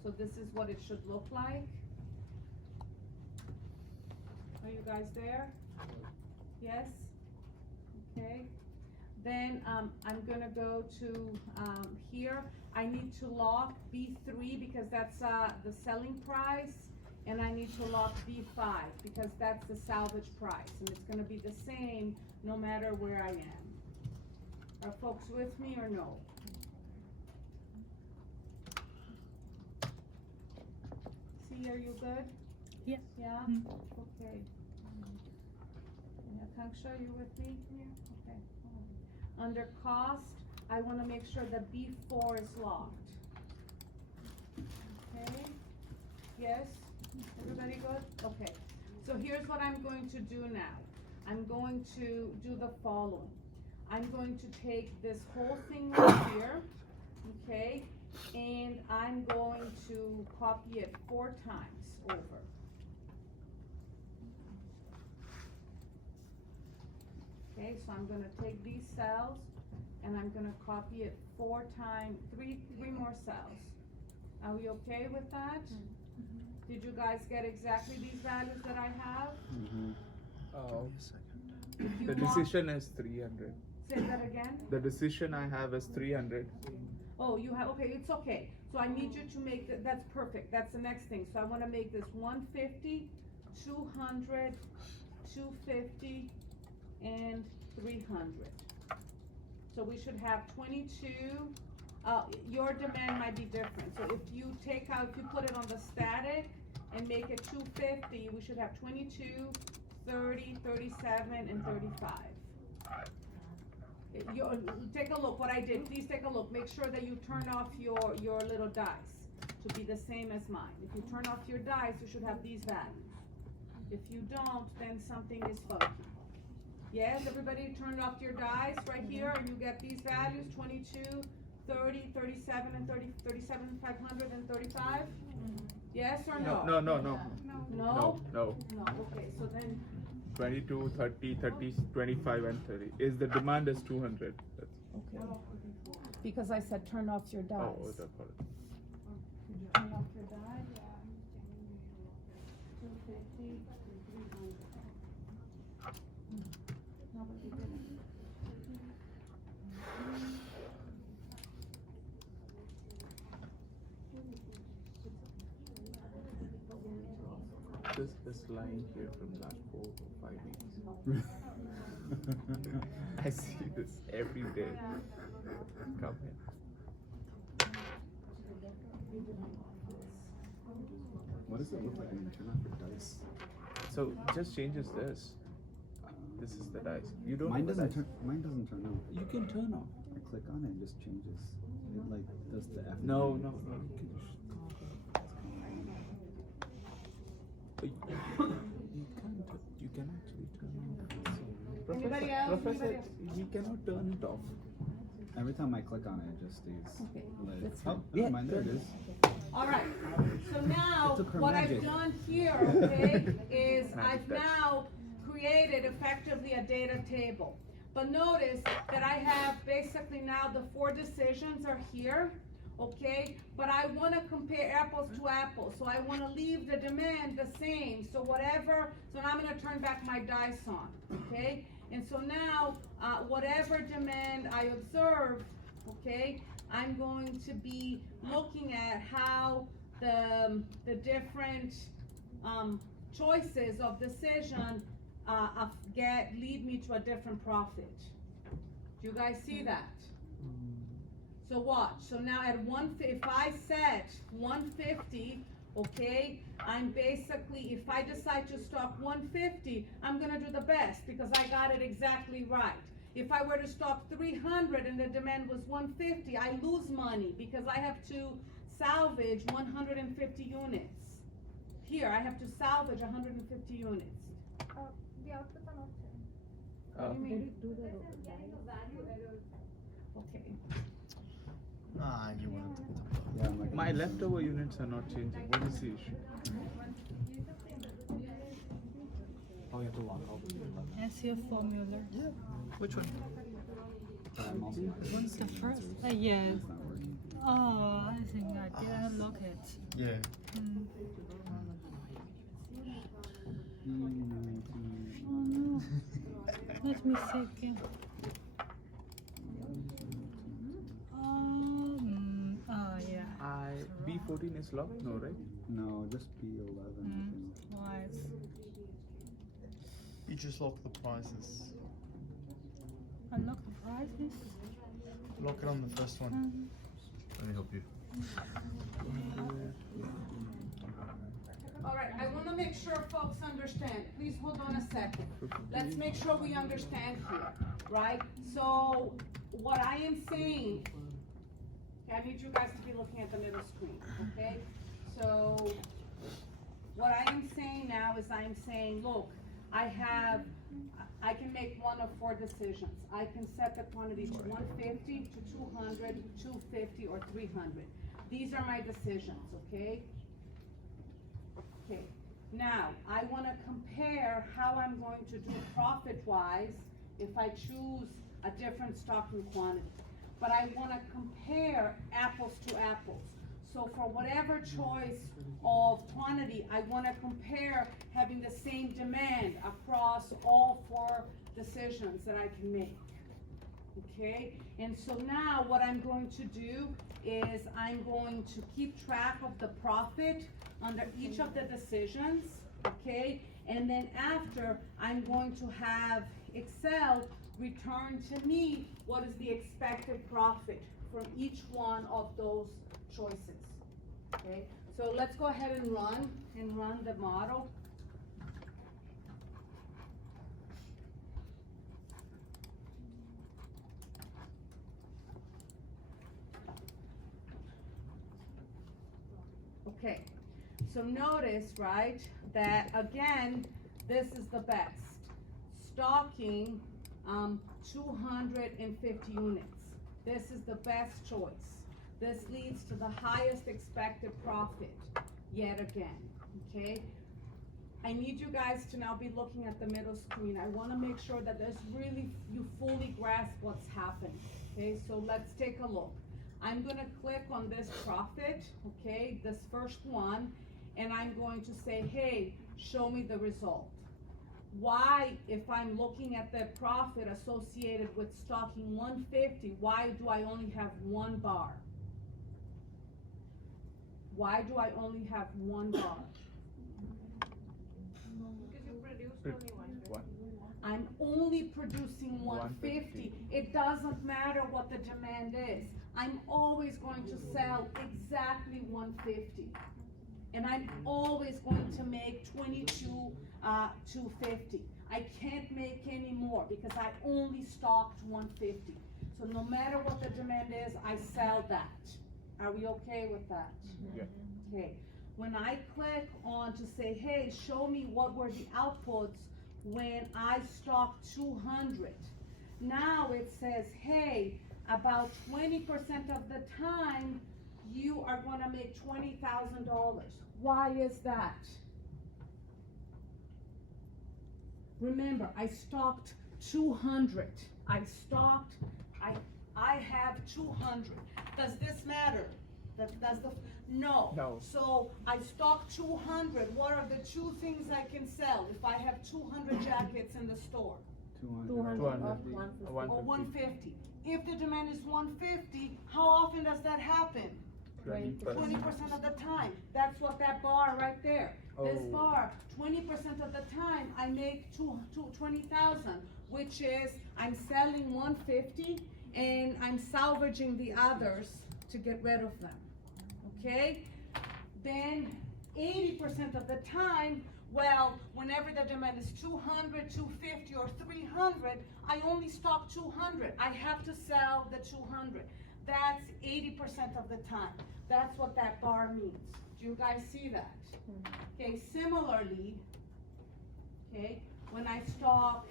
So this is what it should look like. Are you guys there? Yes? Okay. Then I'm gonna go to here. I need to lock B3 because that's the selling price, and I need to lock B5 because that's the salvage price, and it's gonna be the same no matter where I am. Are folks with me or no? See, are you good? Yes. Yeah? Okay. Yeah, Kanksha, you with me here? Okay. Under cost, I wanna make sure that B4 is locked. Okay? Yes? Everybody good? Okay. So here's what I'm going to do now. I'm going to do the following. I'm going to take this whole thing right here, okay? And I'm going to copy it 4 times over. Okay, so I'm gonna take these cells and I'm gonna copy it 4 times, three more cells. Are we okay with that? Did you guys get exactly these values that I have? If you The want- decision is 300. Say that again? The decision I have is 300. Oh, you have, okay, it's okay. So I need you to make, that's perfect, that's the next thing. So I wanna make this 150, 200, 250, and 300. So we should have 22, your demand might be different. So if you take out, if you put it on the static and make it 250, we should have 22, 30, 37, and 35. Take a look, what I did, please take a look. Make sure that you turn off your little dice to be the same as mine. If you turn off your dice, you should have these values. If you don't, then something is funky. Yes, everybody turned off your dice right here, and you get these values, 22, 30, 37, and 37, 500, and 35? Yes or no? No. No? No. No, okay, so then, 22, 30, 30, 25, and 30. The demand is 200. That's okay. because I said turn off your dice. Oh, the color. Did you turn off your die? 250, 300. No, but you didn't. This line here from last 4 or 5 weeks. I see this every day. Come here. What does it look like when you turn off your dice? So just changes this. This is the dice. You don't. Mine know the doesn't dice. turn. Mine doesn't turn on. You can turn off. I click on it, it just changes. It like does the F. No. You can actually turn off. Anybody else? Professor, Anybody else? he cannot turn it off. Every time I click on it, it just stays. Okay, Like, that's oh, fine. never mind, there it is. All right, so now, It took her what I've magic. done here, okay, is Magic I've touch. now created effectively a data table. But notice that I have basically now the 4 decisions are here, okay? But I wanna compare apples to apples, so I wanna leave the demand the same, so whatever, so now I'm gonna turn back my dice on, okay? And so now, whatever demand I observe, okay, I'm going to be looking at how the different choices of decision lead me to a different profit. Do you guys see that? So watch. So now at if I set 150, okay, I'm basically, if I decide to stock 150, I'm gonna do the best because I got it exactly right. If I were to stock 300 and the demand was 150, I lose money because I have to salvage 150 units. Here, I have to salvage 150 units. The outputs are not changed. What do you mean? This is getting a value error. Okay. Ah, you want to. Yeah, I'm like. My leftover units are not changing. What is the issue? Oh, you have to log out. As your formula. Which one? I'm also. What's the first? Yeah. It's not working. Oh, I think I didn't look it. Yeah. Mm. Mm, Oh no. Let me see again. Oh yeah. B14 is locked? No, right? No, just B11. I think. Why? You just lock the prices. Unlock the prices. Lock it on the first one. Let me help you. All right, I want to make sure folks understand. Please hold on a second. Let's make sure we understand here, right? So what I am saying, okay, I need you guys to be looking at the middle screen, okay? So what I am saying now is I'm saying, look, I can make one of 4 decisions. I can set the quantity to 150, to 200, 250, or 300. These are my decisions, okay? Okay, now, I wanna compare how I'm going to do profit-wise if I choose a different stocking quantity. But I wanna compare apples to apples. So for whatever choice of quantity, I wanna compare having the same demand across all 4 decisions that I can make. Okay, and so now what I'm going to do is I'm going to keep track of the profit under each of the decisions, okay? And then after, I'm going to have Excel return to me what is the expected profit from each one of those choices, okay? So let's go ahead and run the model. Okay, so notice, right, that again, this is the best. Stocking 250 units. This is the best choice. This leads to the highest expected profit yet again, okay? I need you guys to now be looking at the middle screen. I wanna make sure that there's really, you fully grasp what's happening, Okay, so let's take a look. I'm gonna click on this profit, okay, this first one, and I'm going to say, hey, show me the result. Why, if I'm looking at the profit associated with stocking 150, why do I only have one bar? Why do I only have one bar? Because you produced only one. I'm only producing 150. It doesn't matter what the demand is. I'm always going to sell exactly 150. And I'm always going to make 250. I can't make any more because I only stocked 150. So no matter what the demand is, I sell that. Are we okay with that? Yeah. Okay. When I click on to say, hey, show me what were the outputs when I stocked 200. Now it says, hey, about 20% of the time, you are gonna make $20,000. Why is that? Remember, I stocked 200. I have 200. Does this matter? No. No. So I stocked 200. What are the two things I can sell if I have 200 jackets in the store? 200. 250. Or 150. If the demand is 150, how often does that happen? 20%. 20% of the time. That's what that bar right there. This Oh. bar, 20% of the time, I make 20,000, which is I'm selling 150 and I'm salvaging the others to get rid of them. Okay? Then 80% of the time, well, whenever the demand is 200, 250, or 300, I only stock 200. I have to sell the 200. That's 80% of the time. That's what that bar means. Do you guys see that? Okay, similarly, okay, when I stock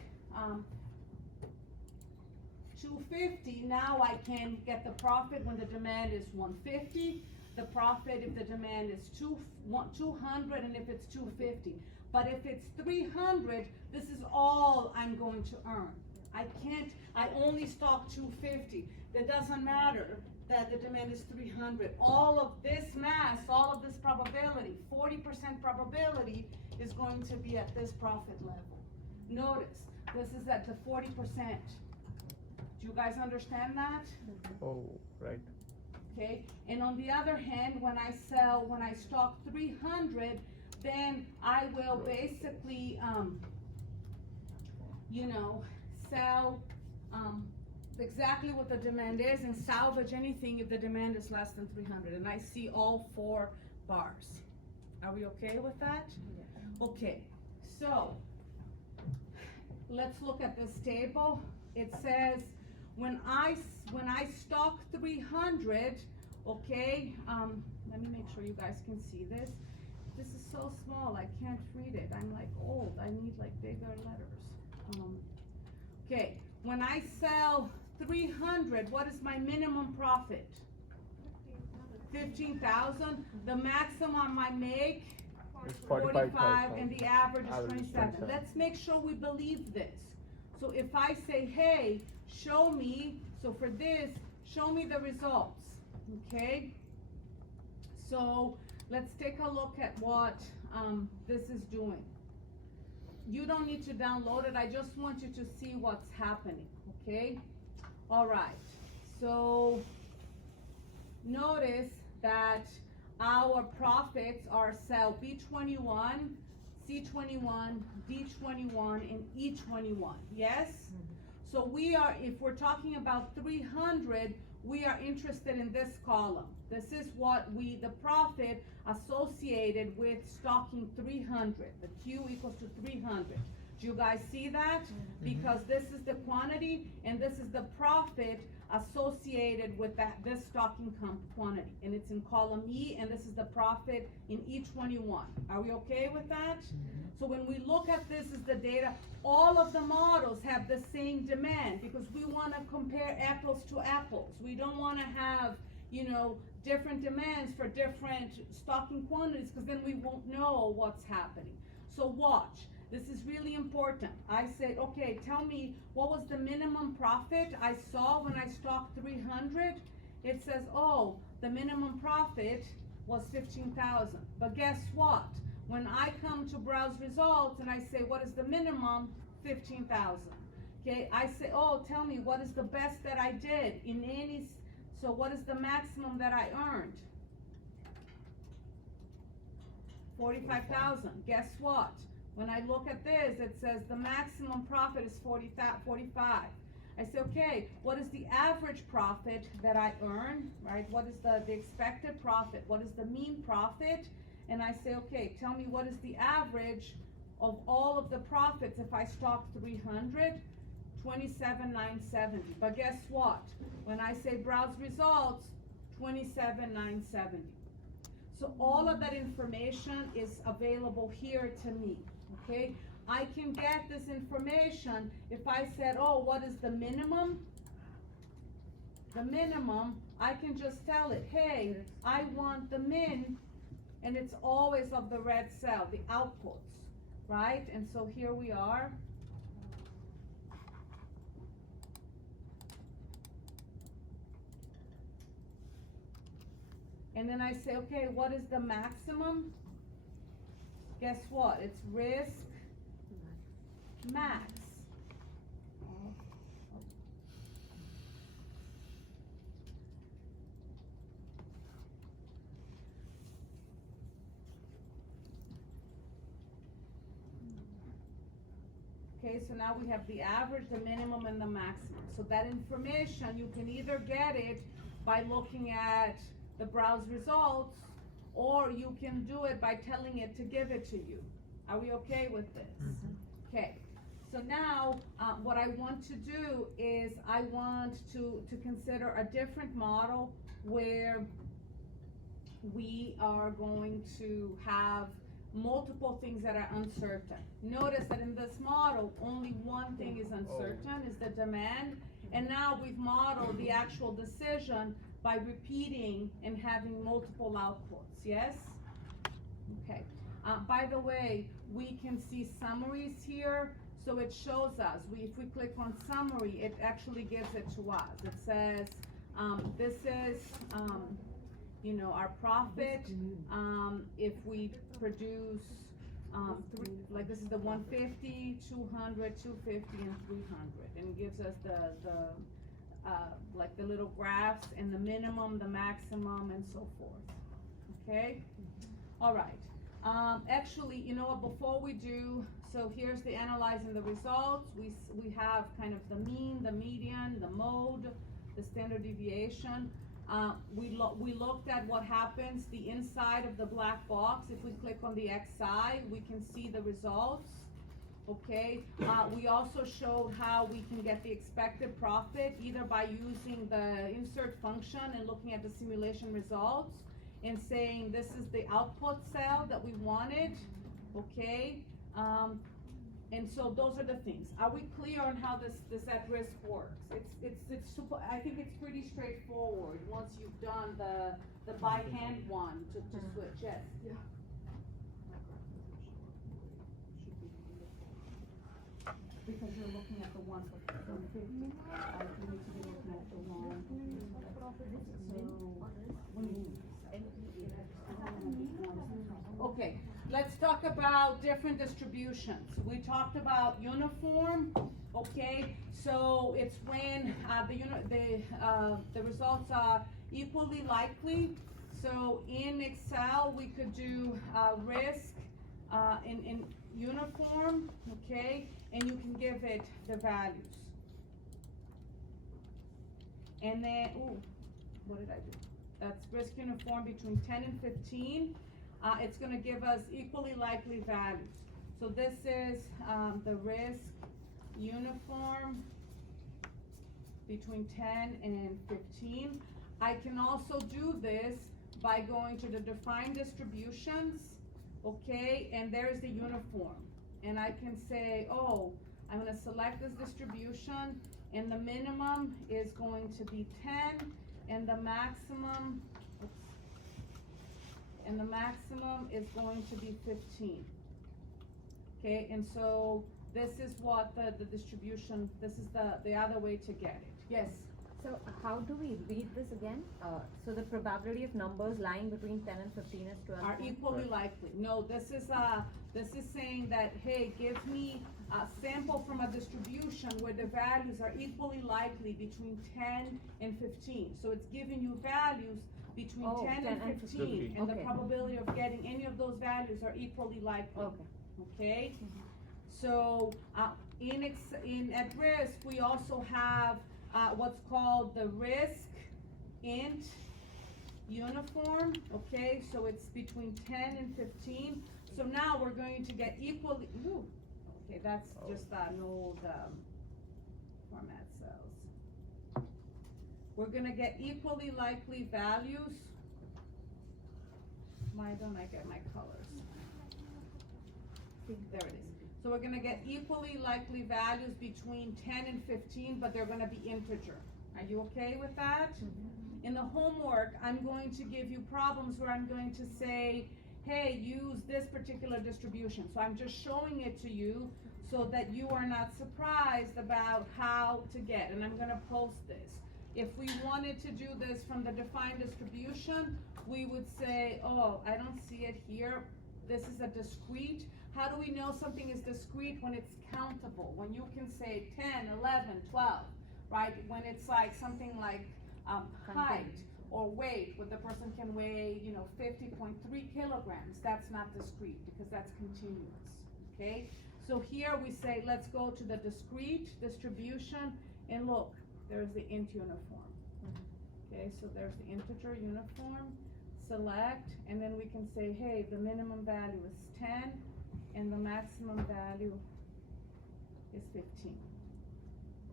250, now I can get the profit when the demand is 150, the profit if the demand is 200, and if it's 250. But if it's 300, this is all I'm going to earn. I only stock 250. That doesn't matter that the demand is 300. All of this mass, all of this probability, 40% probability is going to be at this profit level. Notice, this is at the 40%. Do you guys understand that? Oh, right. Okay, and on the other hand, when I stock 300, then I will basically, sell, exactly what the demand is and salvage anything if the demand is less than 300. And I see all 4 bars. Are we okay with that? Yeah. Okay, so let's look at this table. It says when I stock 300, okay, let me make sure you guys can see this. This is so small, I can't read it. I'm like old, I need like bigger letters. Okay, when I sell 300, what is my minimum profit? 15,000. The maximum I make It's 45, and the average is Average 27. 27. Let's make sure we believe this. So if I say, hey, show me, so for this, show me the results, okay? So let's take a look at what this is doing. You don't need to download it, I just want you to see what's happening, okay? All right, so notice that our profits are cell B21, C21, D21, and E21, yes? So we are, if we're talking about 300, we are interested in this column. This is what the profit associated with stocking 300. The Q equals to 300. Do you guys see that? Because this is the quantity and this is the profit associated with this stocking quantity. And it's in column E, and this is the profit in E21. Are we okay with that? So when we look at this as the data, all of the models have the same demand because we want to compare apples to apples. We don't want to have, different demands for different stocking quantities because then we won't know what's happening. So watch. This is really important. I said, okay, tell me what was the minimum profit I saw when I stocked 300? It says, oh, the minimum profit was 15,000. But guess what? When I come to browse results and I say, what is the minimum? 15,000. Okay, I say, oh, tell me what is the best that I did in any, so what is the maximum that I earned? 45,000. Guess what? When I look at this, it says the maximum profit is 45. I say, okay, what is the average profit that I earn, right? What is the expected profit? What is the mean profit? And I say, okay, tell me what is the average of all of the profits if I stock 300? 27,970. But guess what? When I say browse results, 27,970. So all of that information is available here to me, okay? I can get this information if I said, oh, what is the minimum? The minimum, I can just tell it, hey, I want the min, and it's always of the red cell, the outputs, right? And so here we are. And then I say, okay, what is the maximum? Guess what? It's risk max. Okay, so now we have the average, the minimum, and the maximum. So that information, you can either get it by looking at the browse results, or you can do it by telling it to give it to you. Are we okay with this? Okay, so now what I want to do is I want to consider a different model where we are going to have multiple things that are uncertain. Notice that in this model, only one thing is uncertain, is the demand, and now we've modeled the actual decision by repeating and having multiple outputs, yes? Okay, by the way, we can see summaries here, so it shows us, if we click on summary, it actually gives it to us. It says, this is, you know, our profit, if we produce, like this is the 150, 200, 250, and 300, and it gives us like the little graphs and the minimum, the maximum, and so forth, okay? All right, actually, you know what, before we do, so here's the analyzing the results. We have kind of the mean, the median, the mode, the standard deviation. We looked at what happens, the inside of the black box. If we click on the XI, we can see the results, okay? We also showed how we can get the expected profit either by using the insert function and looking at the simulation results and saying this is the output cell that we wanted, okay? And so those are the things. Are we clear on how this at-risk works? I think it's pretty straightforward once you've done the by hand one to switch. Yes. Yeah. Because you're looking at the one for 50. You need to be looking at the one. Okay, let's talk about different distributions. We talked about uniform, okay? So it's when the results are equally likely. So in Excel, we could do risk in uniform, okay? And you can give it the values. And then, what did I do? That's risk uniform between 10 and 15. It's gonna give us equally likely values. So this is the risk uniform between 10 and 15. I can also do this by going to the defined distributions, okay, and there's the uniform. And I can say, oh, I'm gonna select this distribution, and the minimum is going to be 10, and the maximum, is going to be 15. Okay, and so this is what the distribution, this is the other way to get it. Yes? So how do we read this again? So the probability of numbers lying between 10 and 15 is 12. Are equally likely. No, this is saying that, hey, give me a sample from a distribution where the values are equally likely between 10 and 15. So it's giving you values between Oh, 10 and 15, and the Okay. probability of getting any of those values are equally likely. Okay. Okay? So, at risk, we also have, what's called the risk int uniform, okay? So it's between 10 and 15. So now we're going to get equally, ooh, okay, that's just an old, format cells. We're gonna get equally likely values. Why don't I get my colors? There it is. So we're gonna get equally likely values between 10 and 15, but they're gonna be integer. Are you okay with that? In the homework, I'm going to give you problems where I'm going to say, hey, use this particular distribution. So I'm just showing it to you so that you are not surprised about how to get, and I'm gonna post this. If we wanted to do this from the defined distribution, we would say, oh, I don't see it here. This is a discrete. How do we know something is discrete? When it's countable, when you can say 10, 11, 12, right? When it's like something like height or weight, where the person can weigh, 50.3 kilograms, that's not discrete because that's continuous, okay? So here we say, let's go to the discrete distribution, and look, there's the int uniform. Okay, so there's the integer uniform, select, and then we can say, hey, the minimum value is 10, and the maximum value is 15.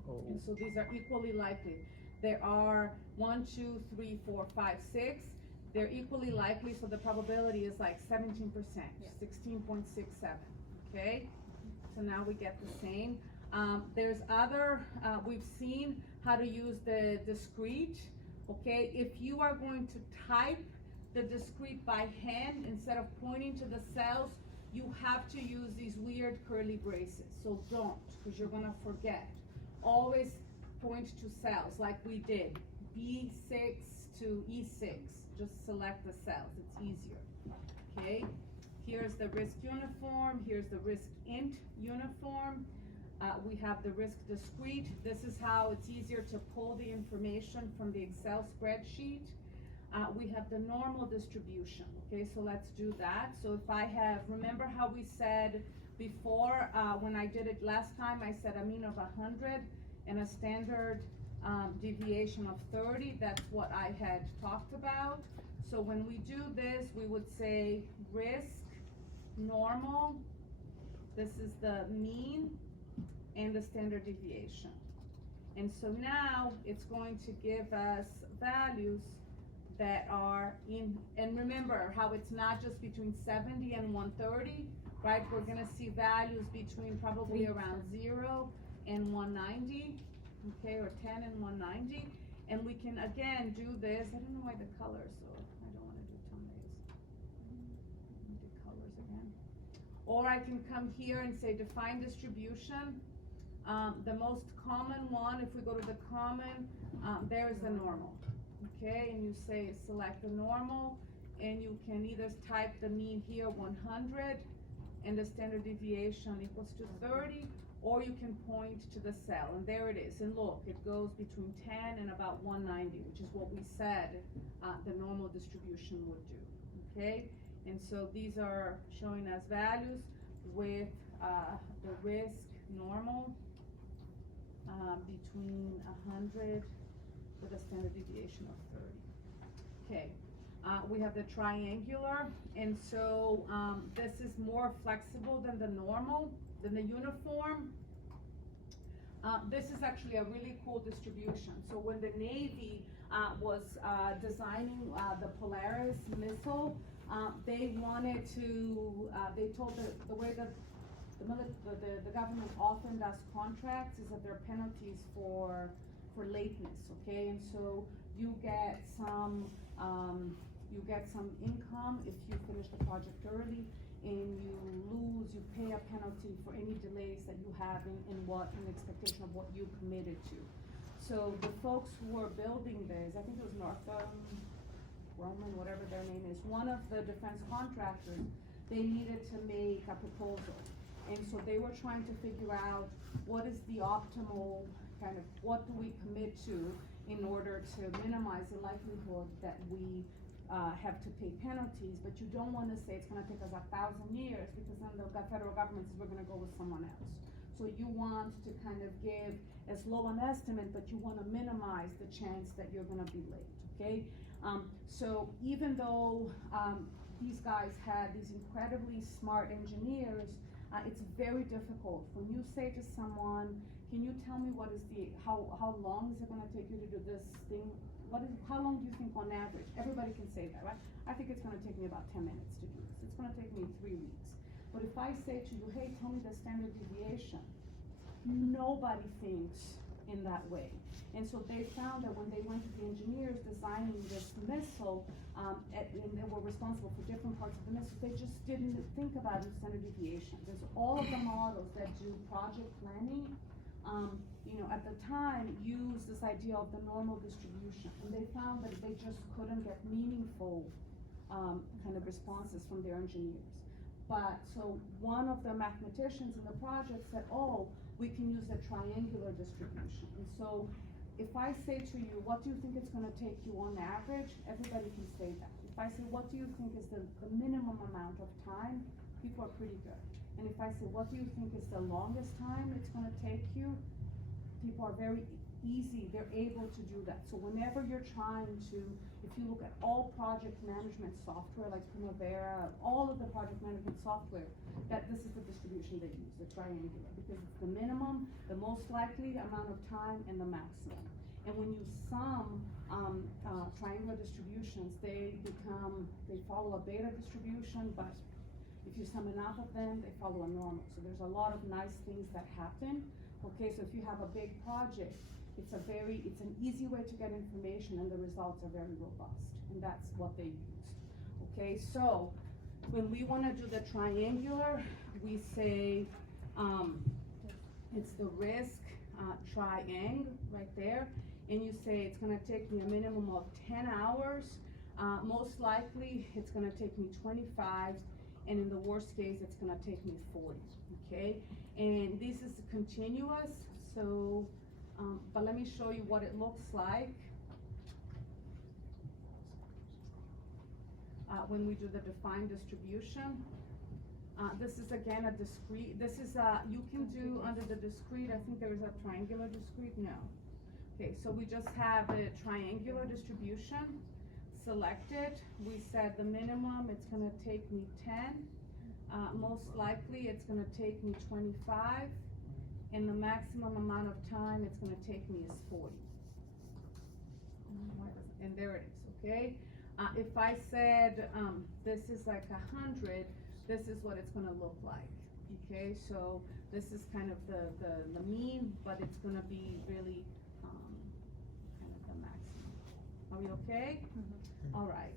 Oh. And so these are equally likely. There are 1, 2, 3, 4, 5, 6. They're equally likely, so the probability is like 17%, 16.67, okay? So now we get the same. There's other, we've seen how to use the discrete, okay? If you are going to type the discrete by hand instead of pointing to the cells, you have to use these weird curly braces. So don't, because you're gonna forget. Always point to cells like we did. B6 to E6. Just select the cells, it's easier. Okay? Here's the risk uniform, here's the risk int uniform. We have the risk discrete. This is how it's easier to pull the information from the Excel spreadsheet. We have the normal distribution, okay, so let's do that. So if I have, remember how we said before, when I did it last time, I said a mean of 100 and a standard deviation of 30, that's what I had talked about. So when we do this, we would say risk, normal, this is the mean, and the standard deviation. And so now it's going to give us values that are in, and remember how it's not just between 70 and 130, right? We're gonna see values between probably around 0 and 190, okay, or 10 and 190. And we can again do this, I don't know why the colors, so I don't wanna do thumbnails. Do colors again. Or I can come here and say define distribution. The most common one, if we go to the common, there's the normal. Okay, and you say select the normal, and you can either type the mean here 100 and the standard deviation equals to 30, or you can point to the cell, and there it is. And look, it goes between 10 and about 190, which is what we said the normal distribution would do. Okay, and so these are showing us values with the risk normal between 100 with a standard deviation of 30. Okay, we have the triangular, and so this is more flexible than the normal, than the uniform. This is actually a really cool distribution. So when the Navy was designing the Polaris missile, they wanted to, they told the way that the government often does contracts is that there are penalties for lateness, okay? And so you get some income if you finish the project early, and you pay a penalty penalty for any delays that you have in expectation of what you committed to. So the folks who were building this, I think it was Northrop Grumman, whatever their name is, one of the defense contractors, they needed to make a proposal. And so they were trying to figure out what is the optimal kind of, what do we commit to in order to minimize the likelihood that we have to pay penalties, but you don't wanna say it's gonna take us 1,000 years, because then the federal government says we're gonna go with someone else. So you want to kind of give as low an estimate, but you wanna minimize the chance that you're gonna be late, okay? So even though, these guys had these incredibly smart engineers, it's very difficult. When you say to someone, can you tell me what is how long is it gonna take you to do this thing? How long do you think on average? Everybody can say that, right? I think it's gonna take me about 10 minutes to do this. It's gonna take me 3 weeks. But if I say to you, hey, tell me the standard deviation, nobody thinks in that way. And so they found that when they went to the engineers designing this missile, and they were responsible for different parts of the missile, they just didn't think about the standard deviation. There's all of the models that do project planning, at the time, used this idea of the normal distribution, and they found that they just couldn't get meaningful kind of responses from their engineers. But, so one of the mathematicians in the project said, oh, we can use a triangular distribution. And so, if I say to you, what do you think it's gonna take you on average, everybody can say that. If I say, what do you think is the minimum amount of time, people are pretty good. And if I say, what do you think is the longest time it's gonna take you, people are very easy, they're able to do that. So whenever you're trying to, if you look at all project management software, like Primavera, all of the project management software, that this is the distribution they use, the triangular, because it's the minimum, the most likely amount of time, and the maximum. And when you sum triangular distributions, they follow a beta distribution, but if you sum enough of them, they follow a normal. So there's a lot of nice things that happen. Okay, so if you have a big project, it's an easy way to get information, and the results are very robust, and that's what they used. Okay, so when we wanna do the triangular, we say, it's the risk triangle right there, and you say it's gonna take me a minimum of 10 hours, most likely it's gonna take me 25, and in the worst case, it's gonna take me 40, okay? And this is continuous, so, but let me show you what it looks like when we do the defined distribution. This is again a discrete, you can do under the discrete, I think there is a triangular discrete, no. Okay, so we just have a triangular distribution selected. We said the minimum, it's gonna take me 10. Most likely, it's gonna take me 25. And the maximum amount of time it's gonna take me is 40. And there it is, okay? If I said, this is like 100, this is what it's gonna look like, okay? So this is kind of the mean, but it's gonna be really, kind of the maximum. Are we okay? Mm-hmm. All right.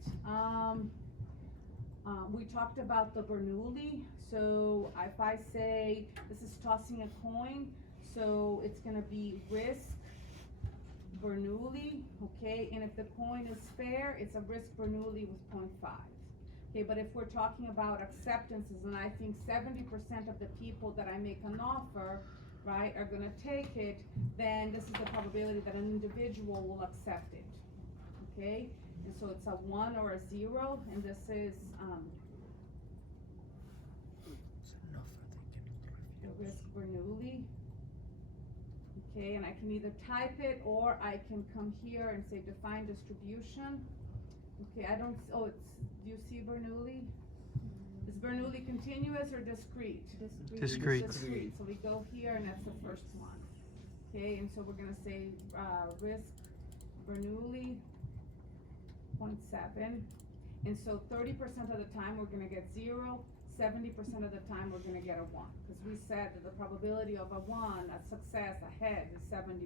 We talked about the Bernoulli. So if I say this is tossing a coin, so it's gonna be risk Bernoulli, okay? And if the coin is fair, it's a risk Bernoulli with 0.5. Okay, but if we're talking about acceptances, and I think 70% of the people that I make an offer, right, are gonna take it, then this is the probability that an individual will accept it, okay? And so it's a 1 or a 0, and this is, the risk Bernoulli. Okay, and I can either type it, or I can come here and say define distribution. Okay, do you see Bernoulli? Is Bernoulli continuous or discrete? Discrete. Discrete, so we go here, and that's the first one. Okay, and so we're gonna say, risk Bernoulli 0.7, and so 30% of the time we're gonna get 0, 70% of the time we're gonna get a 1, because we said that the probability of a 1, a success ahead, is 70%.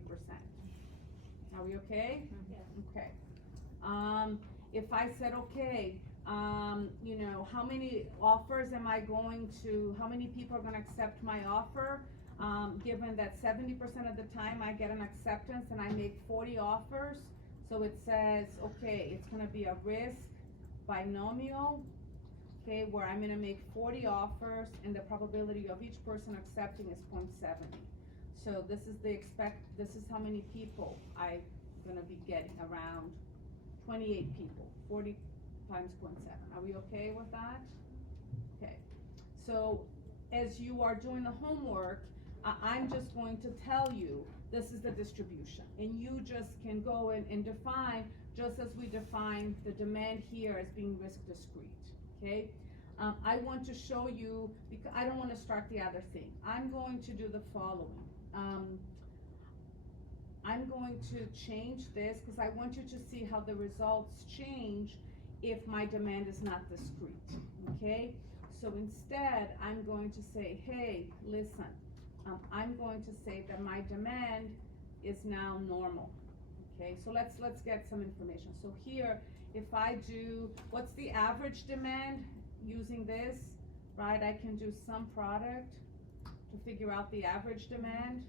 Are we okay? Yeah. Okay. If I said, okay, You know, how many offers am I going to, how many people are gonna accept my offer? Given that 70% of the time I get an acceptance and I make 40 offers, so it says, okay, it's gonna be a risk binomial, okay, where I'm gonna make 40 offers and the probability of each person accepting is 0.70. So this is this is how many people I'm gonna be getting, around 28 people, 40 times 0.7. Are we okay with that? Okay, so as you are doing the homework, I'm just going to tell you, this is the distribution, and you just can go in and define, just as we define the demand here as being risk discrete, okay? I want to show you, because I don't want to start the other thing. I'm going to do the following. I'm going to change this, because I want you to see how the results change if my demand is not discrete, okay? So instead, I'm going to say, hey, listen, I'm going to say that my demand is now normal, okay? So let's get some information. So here, if I do, what's the average demand using this, right? I can do some product to figure out the average demand.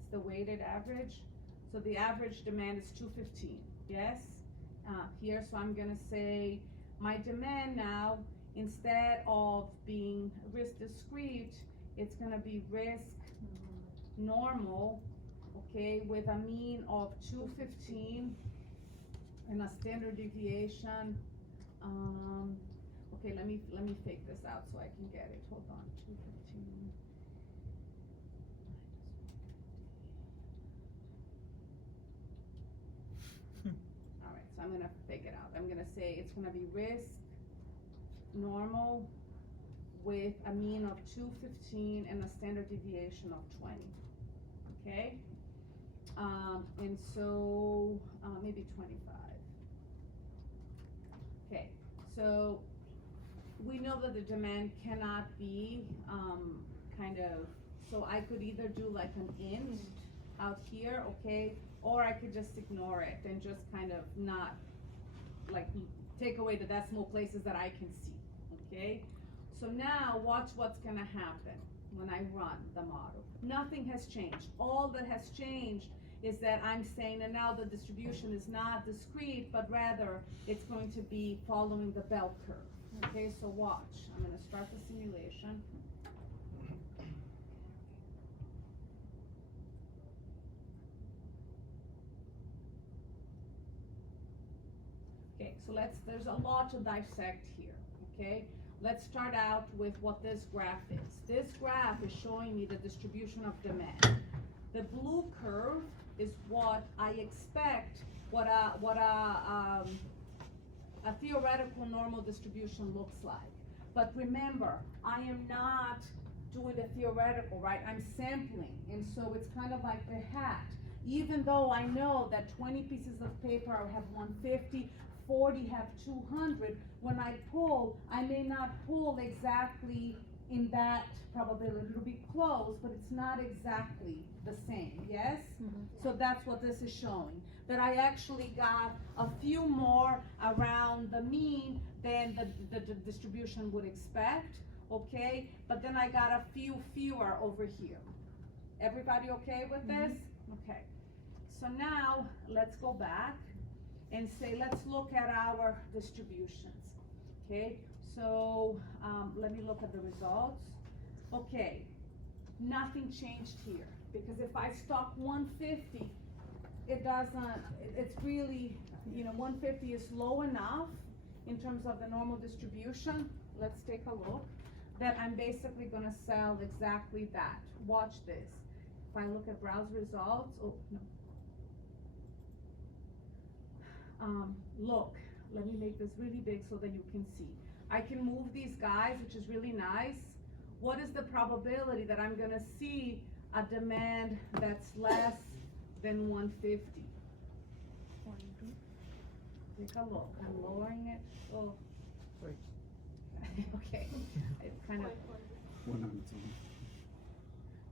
It's the weighted average. So the average demand is 215, yes? Here, so I'm gonna say my demand now, instead of being risk discrete, it's gonna be risk normal, okay, with a mean of 215 and a standard deviation. Okay, let me fake this out so I can get it. Hold on, 215. All right, so I'm gonna fake it out. I'm gonna say it's gonna be risk normal with a mean of 215 and a standard deviation of 20, okay? And so, maybe 25. Okay, so we know that the demand cannot be, so I could either do like an int out here, okay? Or I could just ignore it and just kind of not, like, take away the decimal places that I can see, okay? So now watch what's gonna happen when I run the model. Nothing has changed. All that has changed is that I'm saying that now the distribution is not discrete, but rather it's going to be following the bell curve. Okay, so watch. I'm gonna start the simulation. Okay, so there's a lot to dissect here, okay? Let's start out with what this graph is. This graph is showing me the distribution of demand. The blue curve is what I expect, what a theoretical normal distribution looks like. But remember, I am not doing the theoretical, right? I'm sampling, and so it's kind of like the hat. Even though I know that 20 pieces of paper have 150, 40 have 200, when I pull, I may not pull exactly in that probability. It'll be close, but it's not exactly the same, yes? Mm-hmm. So that's what this is showing, that I actually got a few more around the mean than the distribution would expect, okay? But then I got a few fewer over here. Everybody okay with this? Okay. So now, let's go back and say, let's look at our distributions, okay? So, let me look at the results. Okay, nothing changed here, because if I stock 150, it doesn't, it's really, 150 is low enough in terms of the normal distribution. Let's take a look, that I'm basically gonna sell exactly that. Watch this. If I look at browse results, oh, no. Look, let me make this really big so that you can see. I can move these guys, which is really nice. What is the probability that I'm gonna see a demand that's less than 150? Take a look. I'm lowering it. Oh, Wait. okay. It's kind of. 192.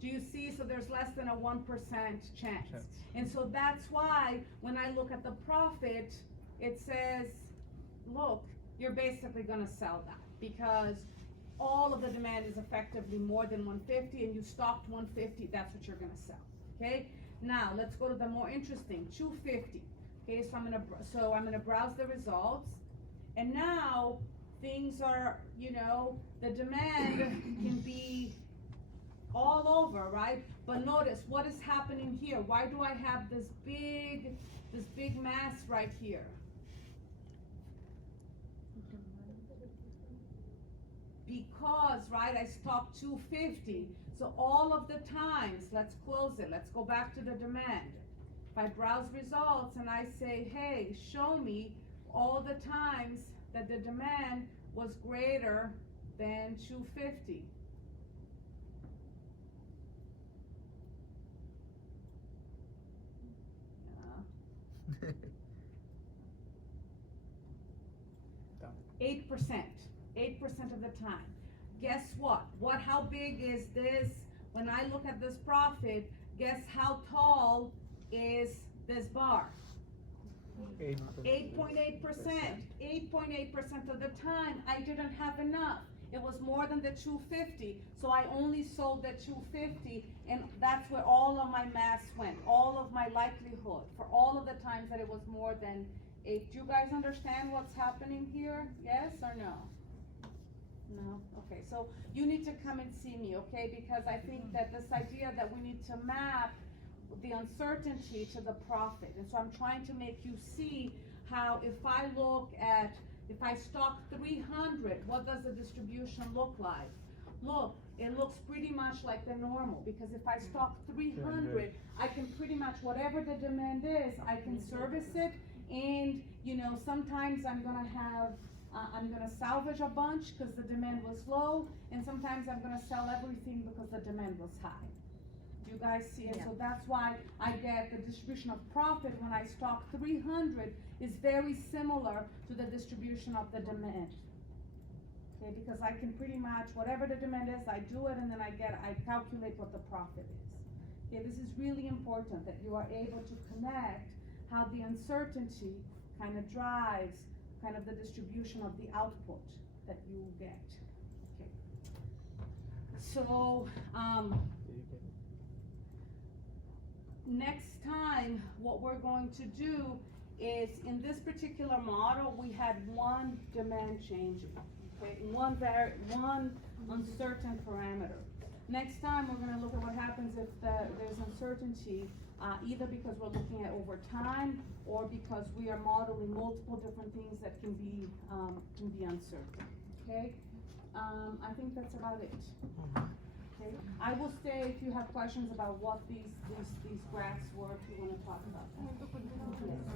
Do you see? So there's less than a 1% chance. And so that's why when I look at the profit, it says, look, you're basically gonna sell that because all of the demand is effectively more than 150 and you stocked 150, that's what you're gonna sell, okay? Now, let's go to the more interesting, 250. Okay, so I'm gonna browse the results, and now things are, you know, the demand can be all over, right? But notice what is happening here. Why do I have this big mass right here? Because, right, I stocked 250. So all of the times, let's close it. Let's go back to the demand. If I browse results and I say, hey, show me all the times that the demand was greater than 250. Yeah. 8% of the time. Guess what? How big is this? When I look at this profit, guess how tall is this bar? 8.8%. 8.8% of the time, I didn't have enough. It was more than the 250, so I only sold the 250, and that's where all of my mass went, all of my likelihood, for all of the times that it was more than 8. Do you guys understand what's happening here? Yes or no? No? Okay, so you need to come and see me, okay? Because I think that this idea that we need to map the uncertainty to the profit. And so I'm trying to make you see how if I stock 300, what does the distribution look like? Look, it looks pretty much like the normal, because if I stock 300, I can pretty much, whatever the demand is, I can service it, and, you know, sometimes I'm gonna salvage a bunch because the demand was low, and sometimes I'm gonna sell everything because the demand was high. Do you guys see it? Yeah. So that's why I get the distribution of profit when I stock 300 is very similar to the distribution of the demand. Okay, because I can pretty much, whatever the demand is, I do it, and then I calculate what the profit is. Okay, this is really important that you are able to connect how the uncertainty kind of drives kind of the distribution of the output that you get. Okay. So, next time, what we're going to do is, in this particular model, we had one demand changing, okay, one uncertain parameter. Next time, we're gonna look at what happens if there's uncertainty, either because we're looking at over time or because we are modeling multiple different things that can be uncertain, okay? I think that's about it. Okay, I will stay if you have questions about what these graphs were, if you wanna talk about that.